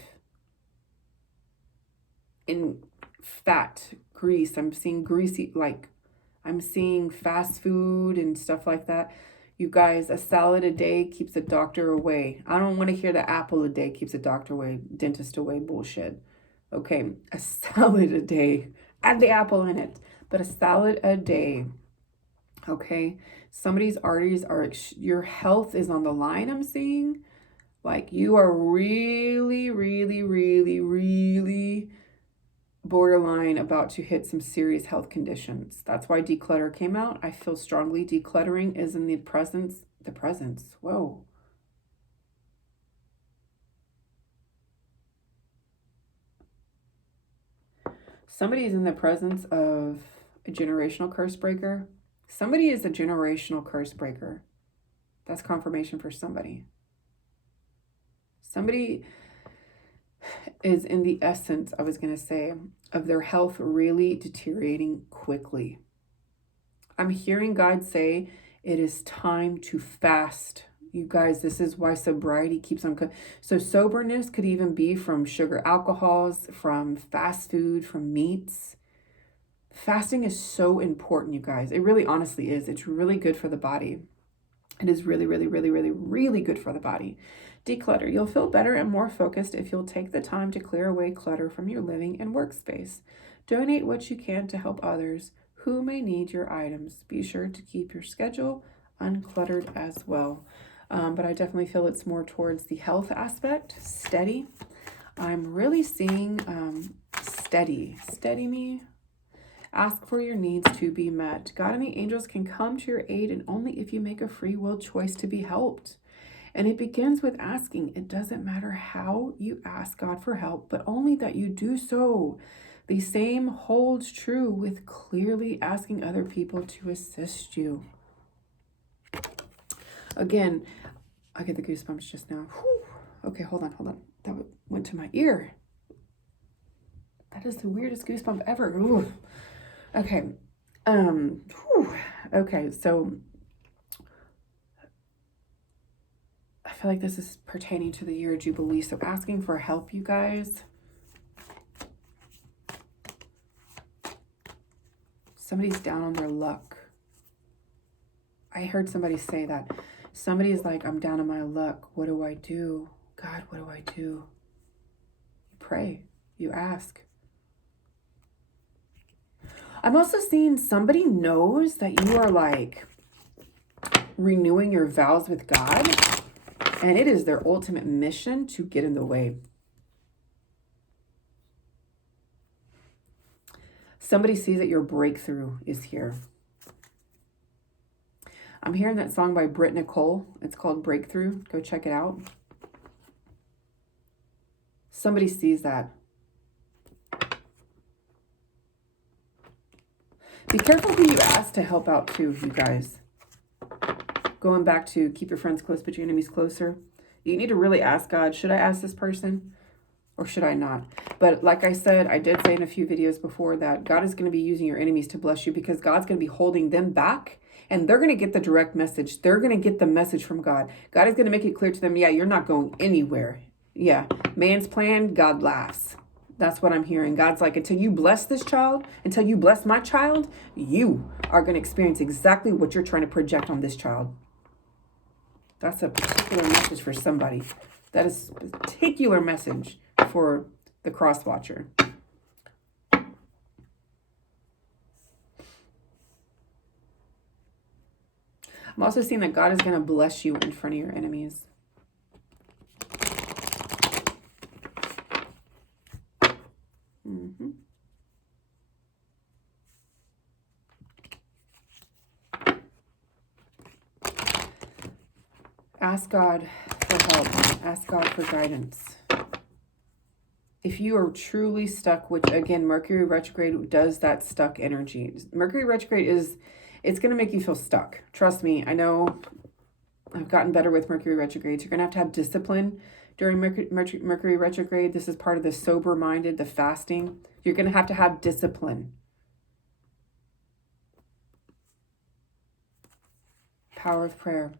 And fat, grease. I'm seeing greasy, like I'm seeing fast food and stuff like that. You guys, a salad a day keeps the doctor away. I don't want to hear the apple a day keeps the doctor away, dentist away bullshit. Okay, a salad a day. Add the apple in it. But a salad a day. Okay, somebody's arteries are, your health is on the line, I'm seeing. Like you are really, really, really, really borderline about to hit some serious health conditions. That's why declutter came out. I feel strongly decluttering is in the presence. Whoa. Somebody is in the presence of a generational curse breaker. Somebody is a generational curse breaker. That's confirmation for somebody. Somebody is in the essence, I was going to say, of their health really deteriorating quickly. I'm hearing God say it is time to fast. You guys, this is why sobriety keeps on. So soberness could even be from sugar alcohols, from fast food, from meats. Fasting is so important, you guys. It really honestly is. It's really good for the body. It is really, really, really, really, really good for the body. Declutter. You'll feel better and more focused if you'll take the time to clear away clutter from your living and workspace. Donate what you can to help others who may need your items. Be sure to keep your schedule uncluttered as well. But I definitely feel it's more towards the health aspect. Steady. I'm really seeing steady. Steady me. Ask for your needs to be met. God and the angels can come to your aid, and only if you make a free will choice to be helped. And it begins with asking. It doesn't matter how you ask God for help, but only that you do so. The same holds true with clearly asking other people to assist you. Again, I get the goosebumps just now. Whew. Okay, hold on. That went to my ear. That is the weirdest goosebump ever. Ooh. Okay. Okay, so I feel like this is pertaining to the year of Jubilee. So asking for help, you guys. Somebody's down on their luck. I heard somebody say that. Somebody's like, I'm down on my luck. What do I do? God, what do I do? You pray. You ask. I'm also seeing somebody knows that you are like renewing your vows with God, and it is their ultimate mission to get in the way. Somebody sees that your breakthrough is here. I'm hearing that song by Britt Nicole. It's called Breakthrough. Go check it out. Somebody sees that. Be careful who you ask to help out too, you guys. Going back to keep your friends close, but your enemies closer. You need to really ask God, should I ask this person or should I not? But like I said, I did say in a few videos before that God is going to be using your enemies to bless you, because God's going to be holding them back, and they're going to get the direct message. They're going to get the message from God. God is going to make it clear to them, yeah, you're not going anywhere. Yeah, man's plan, God laughs. That's what I'm hearing. God's like, until you bless this child, until you bless my child, you are going to experience exactly what you're trying to project on this child. That's a particular message for somebody. That is a particular message for the cross watcher. I'm also seeing that God is going to bless you in front of your enemies. Ask God for help. Ask God for guidance. If you are truly stuck, which again, Mercury retrograde does that stuck energy. Mercury retrograde it's going to make you feel stuck. Trust me. I know I've gotten better with Mercury retrogrades. You're going to have discipline during Mercury retrograde. This is part of the sober-minded, the fasting. You're going to have discipline. Power of prayer.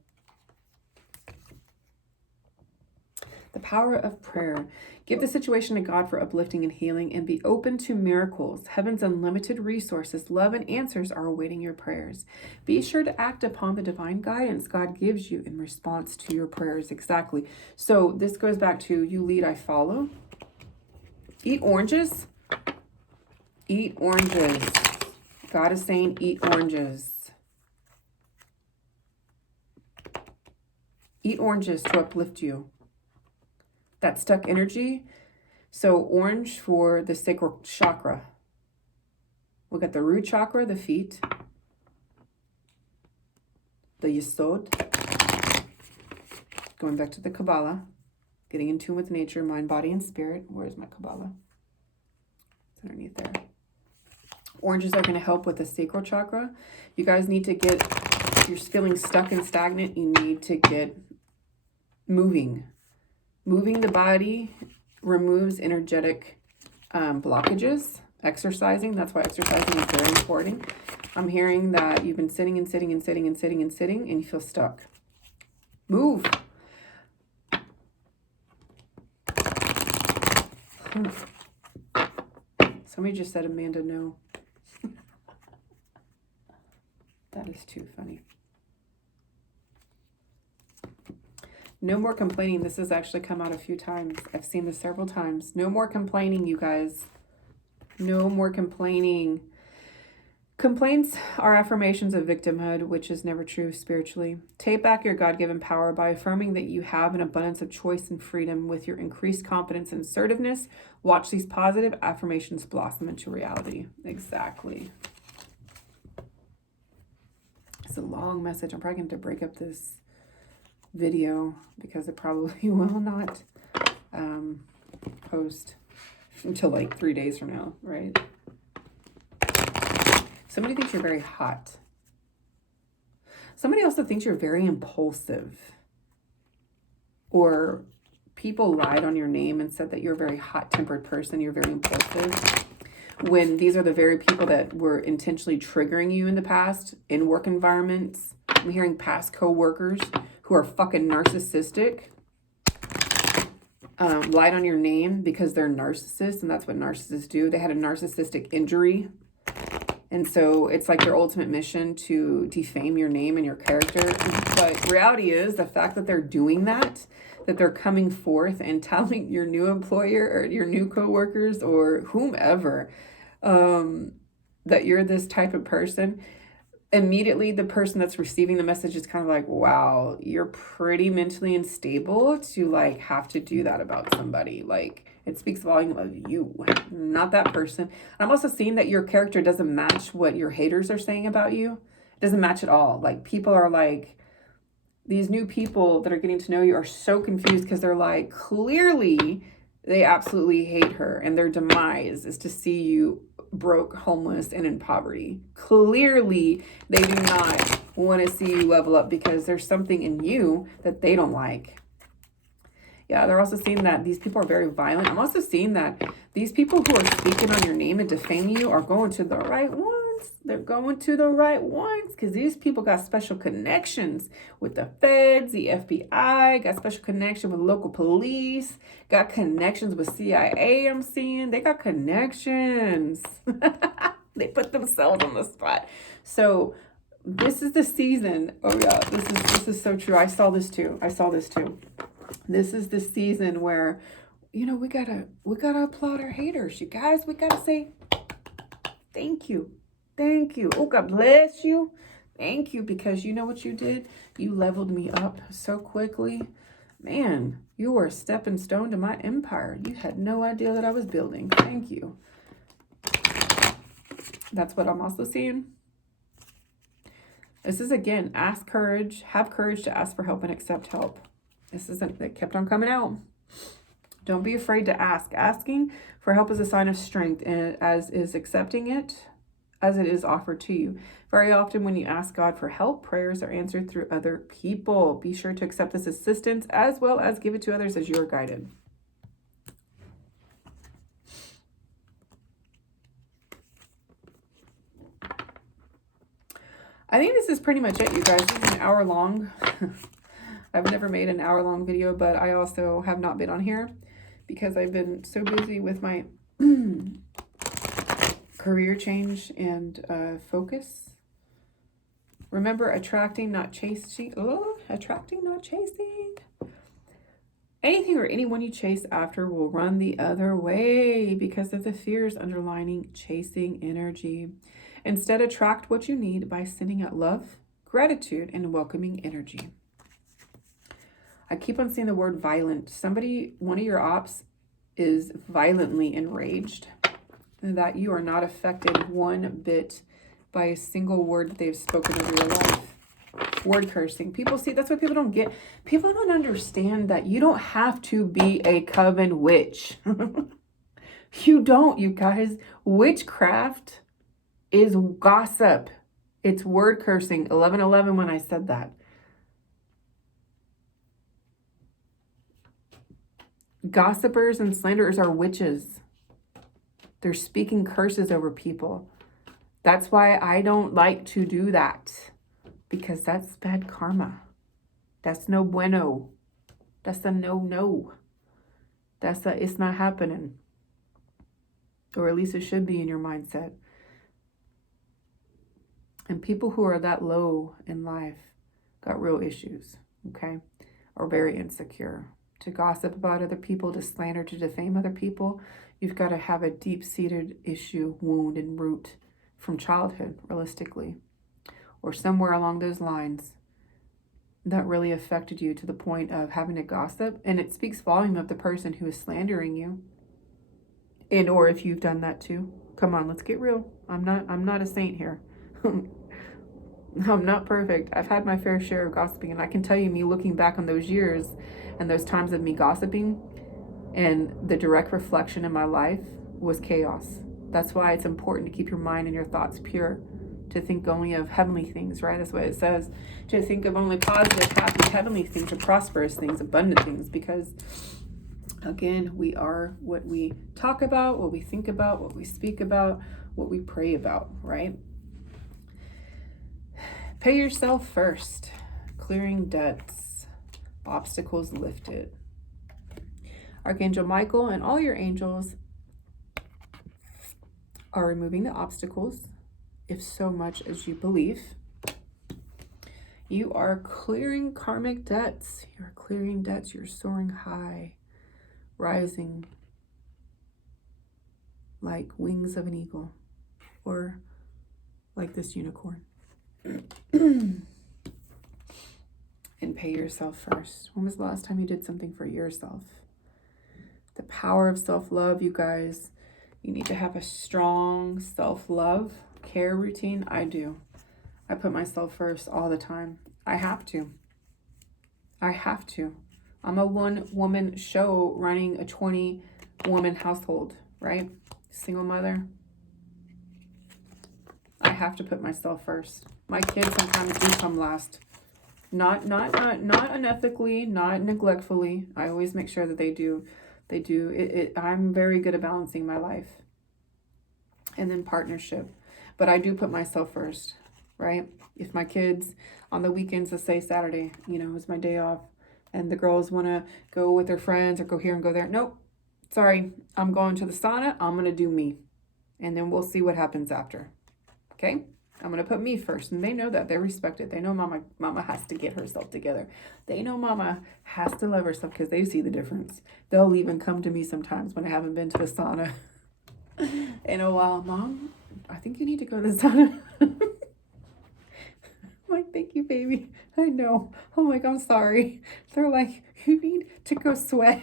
The power of prayer. Give the situation to God for uplifting and healing, and be open to miracles. Heaven's unlimited resources, love, and answers are awaiting your prayers. Be sure to act upon the divine guidance God gives you in response to your prayers. Exactly. So this goes back to you lead, I follow. Eat oranges. Eat oranges. God is saying eat oranges. Eat oranges to uplift you. That stuck energy. So orange for the sacral chakra. We got the root chakra, the feet. The yesod. Going back to the Kabbalah. Getting in tune with nature, mind, body, and spirit. Where's my Kabbalah? It's underneath there. Oranges are going to help with the sacral chakra. You guys need to get, if you're feeling stuck and stagnant, you need to get moving. Moving the body removes energetic blockages. Exercising, that's why exercising is very important. I'm hearing that you've been sitting and sitting and sitting and sitting and sitting and you feel stuck. Move. Somebody just said, Amanda, no. That is too funny. No more complaining. This has actually come out a few times. I've seen this several times. No more complaining, you guys. No more complaining. Complaints are affirmations of victimhood, which is never true spiritually. Take back your God-given power by affirming that you have an abundance of choice and freedom. With your increased confidence and assertiveness, watch these positive affirmations blossom into reality. Exactly. It's a long message. I'm probably going to break up this video because it probably will not post until like 3 days from now, right? Somebody thinks you're very hot. Somebody also thinks you're very impulsive. Or people lied on your name and said that you're a very hot-tempered person, you're very impulsive. When these are the very people that were intentionally triggering you in the past in work environments. I'm hearing past co-workers who are fucking narcissistic, lied on your name because they're narcissists, and that's what narcissists do. They had a narcissistic injury, and so it's like their ultimate mission to defame your name and your character. But reality is the fact that they're doing that they're coming forth and telling your new employer or your new coworkers or whomever that you're this type of person. Immediately the person that's receiving the message is kind of like, wow, you're pretty mentally unstable to like have to do that about somebody. Like, it speaks volume of you, not that person. I'm also seeing that your character doesn't match what your haters are saying about you. It doesn't match at all. Like, people are like, these new people that are getting to know you are so confused because they're like, clearly they absolutely hate her and their demise is to see you broke, homeless, and in poverty. Clearly, they do not want to see you level up because there's something in you that they don't like. Yeah, they're also seeing that these people are very violent. I'm also seeing that these people who are speaking on your name and defaming you are going to the right ones. They're going to the right ones because these people got special connections with the feds, the FBI, got special connection with local police, got connections with CIA, I'm seeing. They got connections. They put themselves on the spot. So this is the season. Oh yeah, this is so true. I saw this too. This is the season where, you know, we gotta applaud our haters. You guys, we gotta say thank you. Oh, God bless you. Thank you, because you know what you did? You leveled me up so quickly. Man, you were a stepping stone to my empire. You had no idea that I was building. Thank you. That's what I'm also seeing. This is, again, ask courage. Have courage to ask for help and accept help. This isn't, it kept on coming out. Don't be afraid to ask. Asking for help is a sign of strength, and as is accepting it as it is offered to you. Very often when you ask God for help, prayers are answered through other people. Be sure to accept this assistance as well as give it to others as you are guided. I think this is pretty much it, you guys. This is an hour long. I've never made an hour-long video, but I also have not been on here because I've been so busy with my career change and focus. Remember, attracting, not chasing. Oh, attracting, not chasing. Anything or anyone you chase after will run the other way because of the fears underlining chasing energy. Instead, attract what you need by sending out love, gratitude, and welcoming energy. I keep on seeing the word violent. Somebody, one of your ops is violently enraged that you are not affected one bit by a single word that they've spoken over your life. Word cursing. People see, that's what people don't get. People don't understand that you don't have to be a coven witch. You don't, you guys. Witchcraft is gossip. It's word cursing. 11:11 when I said that. Gossipers and slanderers are witches. They're speaking curses over people. That's why I don't like to do that, because that's bad karma. That's no bueno. That's a no. That's a it's not happening. Or at least it should be in your mindset. And people who are that low in life got real issues, okay? Are very insecure. To gossip about other people, to slander, to defame other people, you've got to have a deep-seated issue, wound, and root from childhood, realistically, or somewhere along those lines that really affected you to the point of having to gossip. And it speaks volume of the person who is slandering you. And or if you've done that too. Come on, let's get real. I'm not a saint here. I'm not perfect. I've had my fair share of gossiping, and I can tell you, me looking back on those years and those times of me gossiping, and the direct reflection in my life was chaos. That's why it's important to keep your mind and your thoughts pure, to think only of heavenly things, right? That's what it says, to think of only positive, happy, heavenly things, or prosperous things, abundant things, because again, we are what we talk about, what we think about, what we speak about, what we pray about, right? Pay yourself first. Clearing debts. Obstacles lifted. Archangel Michael and all your angels are removing the obstacles, if so much as you believe. You are clearing karmic debts. You're clearing debts. You're soaring high, rising like wings of an eagle, or like this unicorn. And pay yourself first. When was the last time you did something for yourself? The power of self-love, you guys. You need to have a strong self-love care routine. I do. I put myself first all the time. I have to. I'm a one-woman show running a 20-woman household, right? Single mother. I have to put myself first. My kids sometimes do come last. Not unethically, not neglectfully. I always make sure that they do. I'm very good at balancing my life. And then partnership. But I do put myself first, right? If my kids on the weekends, let's say Saturday, is my day off, and the girls want to go with their friends or go here and go there. Nope. Sorry, I'm going to the sauna. I'm going to do me. And then we'll see what happens after. Okay? I'm going to put me first. And they know that. They respect it. They know mama has to get herself together. They know mama has to love herself because they see the difference. They'll even come to me sometimes when I haven't been to the sauna in a while. Mom, I think you need to go to the sauna. like, thank you, baby. I know. I'm like, I'm sorry. They're like, you need to go sweat.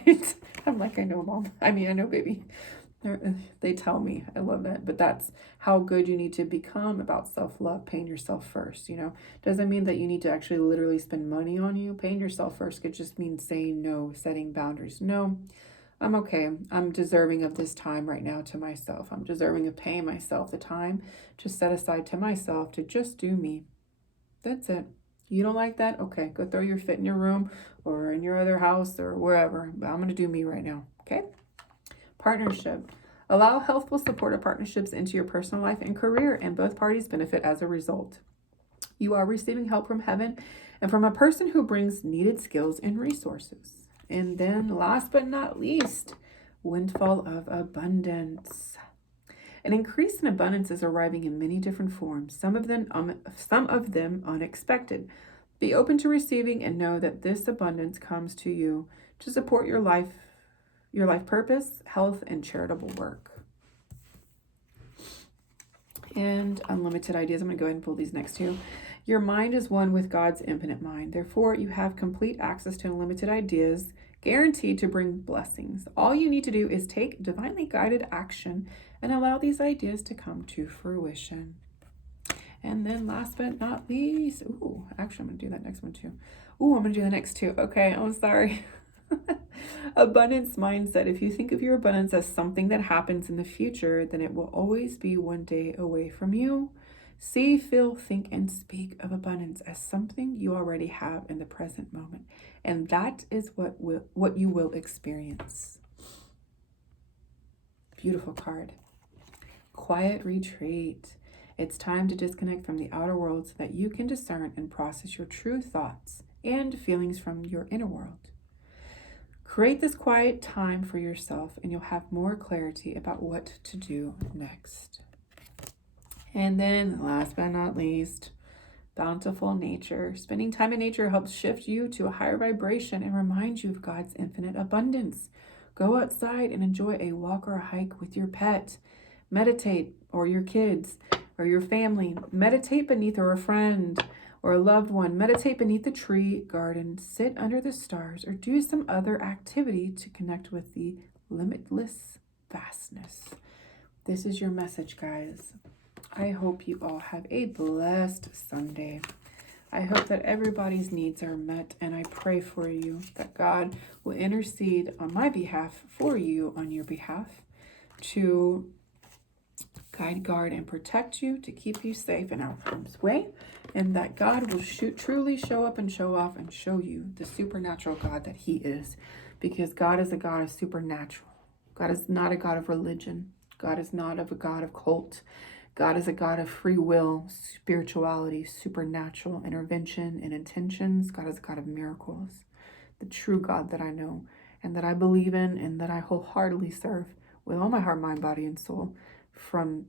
I'm like, I know, Mom. I mean, I know, baby. They tell me. I love that. But that's how good you need to become about self-love, paying yourself first, you know. Doesn't mean that you need to actually literally spend money on you. Paying yourself first could just mean saying no, setting boundaries. No, I'm okay. I'm deserving of this time right now to myself. I'm deserving of paying myself the time to set aside to myself to just do me. That's it. You don't like that? Okay, go throw your fit in your room or in your other house or wherever. But I'm going to do me right now. Okay? Partnership. Allow healthful, supportive partnerships into your personal life and career, and both parties benefit as a result. You are receiving help from heaven and from a person who brings needed skills and resources. And then, last but not least, windfall of abundance. An increase in abundance is arriving in many different forms, some of them unexpected. Be open to receiving and know that this abundance comes to you to support your life purpose, health, and charitable work. And unlimited ideas. I'm going to go ahead and pull these next two. Your mind is one with God's infinite mind. Therefore, you have complete access to unlimited ideas, guaranteed to bring blessings. All you need to do is take divinely guided action and allow these ideas to come to fruition. And then last but not least, actually I'm going to do that next one too. I'm going to do the next two. Okay, I'm sorry. Abundance mindset. If you think of your abundance as something that happens in the future, then it will always be one day away from you. See, feel, think, and speak of abundance as something you already have in the present moment. And that is what you will experience. Beautiful card. Quiet retreat. It's time to disconnect from the outer world so that you can discern and process your true thoughts and feelings from your inner world. Create this quiet time for yourself and you'll have more clarity about what to do next. And then last but not least, bountiful nature. Spending time in nature helps shift you to a higher vibration and remind you of God's infinite abundance. Go outside and enjoy a walk or a hike with your pet. Meditate, or your kids, or your family. Meditate beneath, or a friend, or a loved one. Meditate beneath the tree garden. Sit under the stars, or do some other activity to connect with the limitless vastness. This is your message, guys. I hope you all have a blessed Sunday. I hope that everybody's needs are met, and I pray for you that God will intercede on my behalf for you, on your behalf, to guide, guard, and protect you, to keep you safe and out of harm's way, and that God will truly show up and show off and show you the supernatural God that He is, because God is a God of supernatural. God is not a God of religion. God is not a God of cult. God is a God of free will, spirituality, supernatural intervention and intentions. God is a God of miracles, the true God that I know and that I believe in and that I wholeheartedly serve with all my heart, mind, body, and soul from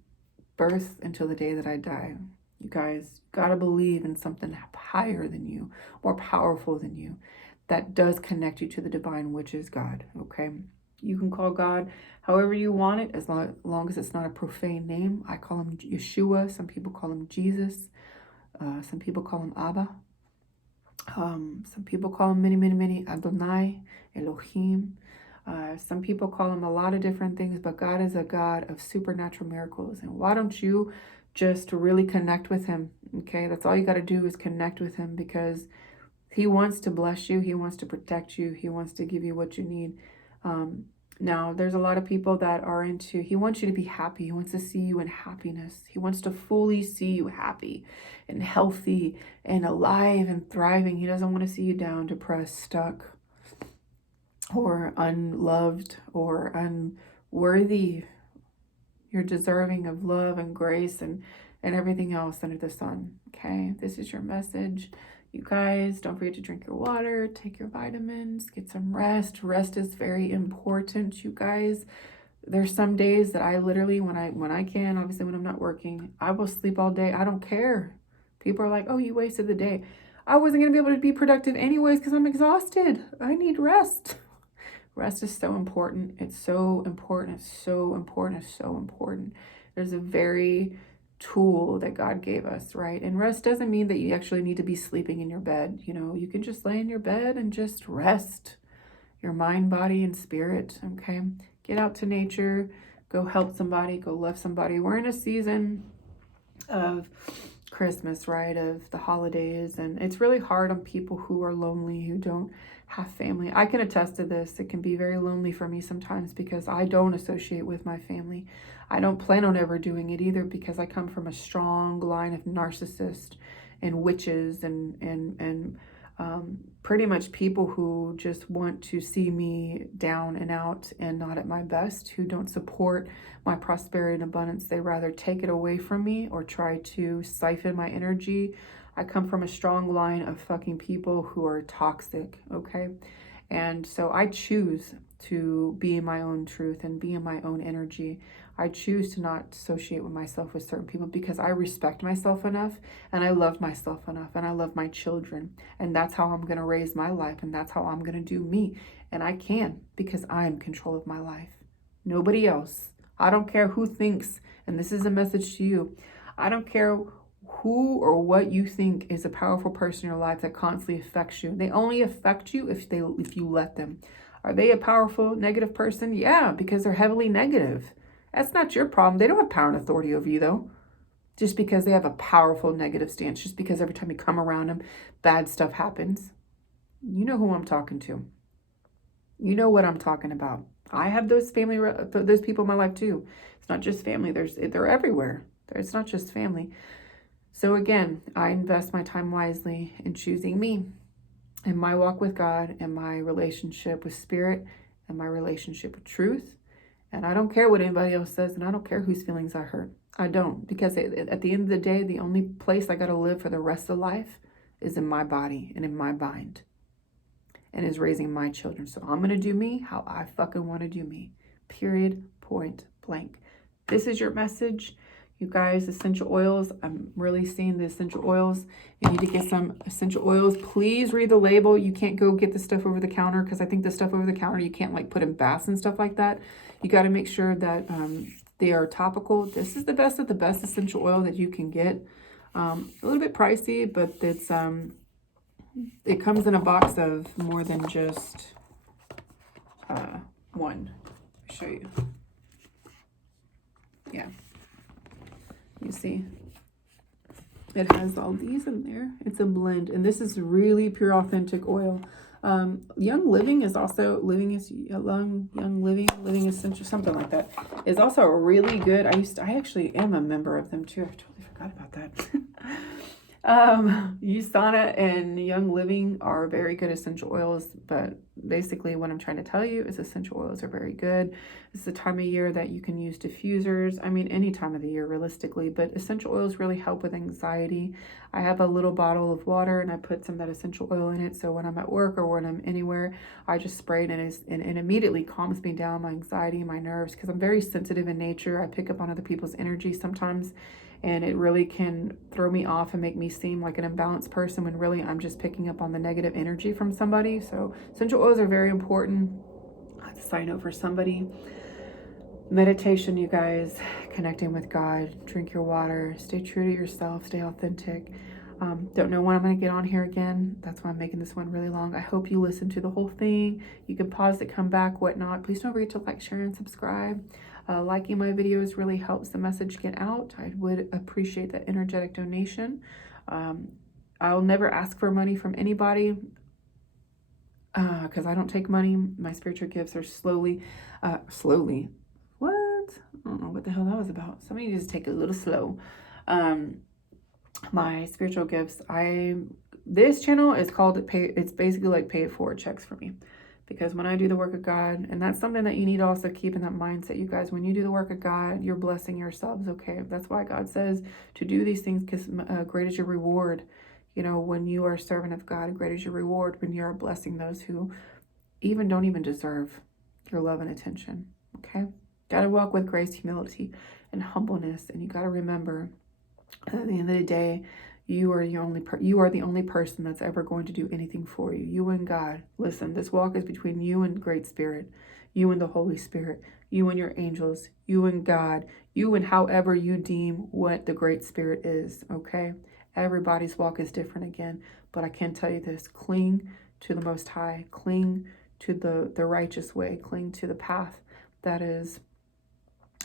birth until the day that I die. You guys gotta believe in something higher than you, more powerful than you, that does connect you to the divine, which is God, okay? You can call God however you want it, as long as it's not a profane name. I call him Yeshua. Some people call him Jesus. Some people call him Abba. Some people call him many Adonai, Elohim. Some people call him a lot of different things, but God is a God of supernatural miracles. And why don't you just really connect with him? Okay, that's all you got to do is connect with him, because he wants to bless you. He wants to protect you. He wants to give you what you need. Now, there's a lot of people that are into, he wants you to be happy. He wants to see you in happiness. He wants to fully see you happy and healthy and alive and thriving. He doesn't want to see you down, depressed, stuck, or unloved or unworthy. You're deserving of love and grace and everything else under the sun. Okay, this is your message. You guys, don't forget to drink your water, take your vitamins, get some rest. Rest is very important, you guys. There's some days that I literally, when I can, obviously when I'm not working, I will sleep all day. I don't care. People are like, oh, you wasted the day. I wasn't going to be able to be productive anyways because I'm exhausted. I need rest. Rest is so important. It's so important. It's so important. It's so important. There's a very tool that God gave us, right? And rest doesn't mean that you actually need to be sleeping in your bed. You know, you can just lay in your bed and just rest your mind, body, and spirit, okay? Get out to nature, go help somebody, go love somebody. We're in a season of Christmas, right? Of the holidays, and it's really hard on people who are lonely, who don't have family. I can attest to this. It can be very lonely for me sometimes because I don't associate with my family. I don't plan on ever doing it either because I come from a strong line of narcissists and witches and pretty much people who just want to see me down and out and not at my best, who don't support my prosperity and abundance. They rather take it away from me or try to siphon my energy. I come from a strong line of fucking people who are toxic, okay? And so I choose to be in my own truth and be in my own energy. I choose to not associate with myself with certain people because I respect myself enough and I love myself enough and I love my children. And that's how I'm going to raise my life and that's how I'm going to do me. And I can because I am in control of my life. Nobody else. I don't care who thinks, and this is a message to you. I don't care who or what you think is a powerful person in your life that constantly affects you. They only affect you if you let them. Are they a powerful negative person? Yeah, because they're heavily negative. That's not your problem. They don't have power and authority over you, though. Just because they have a powerful negative stance, just because every time you come around them, bad stuff happens. You know who I'm talking to. You know what I'm talking about. I have those people in my life too. It's not just family. They're everywhere. It's not just family. So again, I invest my time wisely in choosing me and my walk with God and my relationship with spirit and my relationship with truth. And I don't care what anybody else says, and I don't care whose feelings I hurt. I don't, because at the end of the day, the only place I got to live for the rest of life is in my body and in my mind and is raising my children. So I'm going to do me how I fucking want to do me. Period, point blank. This is your message. You guys, essential oils. I'm really seeing the essential oils. You need to get some essential oils. Please read the label. You can't go get the stuff over the counter because I think the stuff over the counter, you can't like put in baths and stuff like that. You got to make sure that they are topical. This is the best of the best essential oil that you can get. A little bit pricey, but it's it comes in a box of more than just one. I'll show you. Yeah. You see, it has all these in there. It's a blend, and this is really pure, authentic oil. Young Living is also living essential, something like that. Is also a really good. I actually am a member of them too. I totally forgot about that. USANA and Young Living are very good essential oils, but basically what I'm trying to tell you is essential oils are very good. It's the time of year that you can use diffusers. I mean, any time of the year realistically, but essential oils really help with anxiety. I have a little bottle of water and I put some of that essential oil in it. So when I'm at work or when I'm anywhere, I just spray it and it immediately calms me down, my anxiety, my nerves, because I'm very sensitive in nature. I pick up on other people's energy sometimes. And it really can throw me off and make me seem like an imbalanced person when really I'm just picking up on the negative energy from somebody. So essential oils are very important. That's a side note for somebody. Meditation, you guys, connecting with God, drink your water, stay true to yourself, stay authentic. Don't know when I'm going to get on here again. That's why I'm making this one really long. I hope you listen to the whole thing. You can pause it, come back, whatnot. Please don't forget to like, share, and subscribe. Liking my videos really helps the message get out. I would appreciate that energetic donation. I'll never ask for money from anybody because I don't take money. My spiritual gifts are slowly. What? I don't know what the hell that was about. Somebody needs to take it a little slow. My spiritual gifts, this channel is called it's basically like pay it forward checks for me. Because when I do the work of God, and that's something that you need to also keep in that mindset, you guys, when you do the work of God, you're blessing yourselves, okay? That's why God says to do these things because great is your reward. You know, when you are a servant of God, great is your reward when you are blessing those who don't even deserve your love and attention, okay? Got to walk with grace, humility, and humbleness, and you got to remember, at the end of the day, you are the only person that's ever going to do anything for you. You and God. Listen, this walk is between you and Great Spirit, you and the Holy Spirit. you and your angels, you and God, you and however you deem what the Great Spirit is, okay? Everybody's walk is different again, but I can tell you this, cling to the Most High, cling to the righteous way, cling to the path that is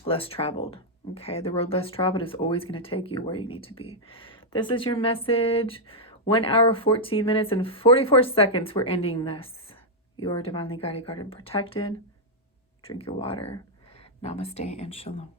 less traveled, okay? The road less traveled is always going to take you where you need to be. This is your message. 1 hour, 14 minutes, and 44 seconds. We're ending this. You are divinely guided, guarded, and protected. Drink your water. Namaste and shalom.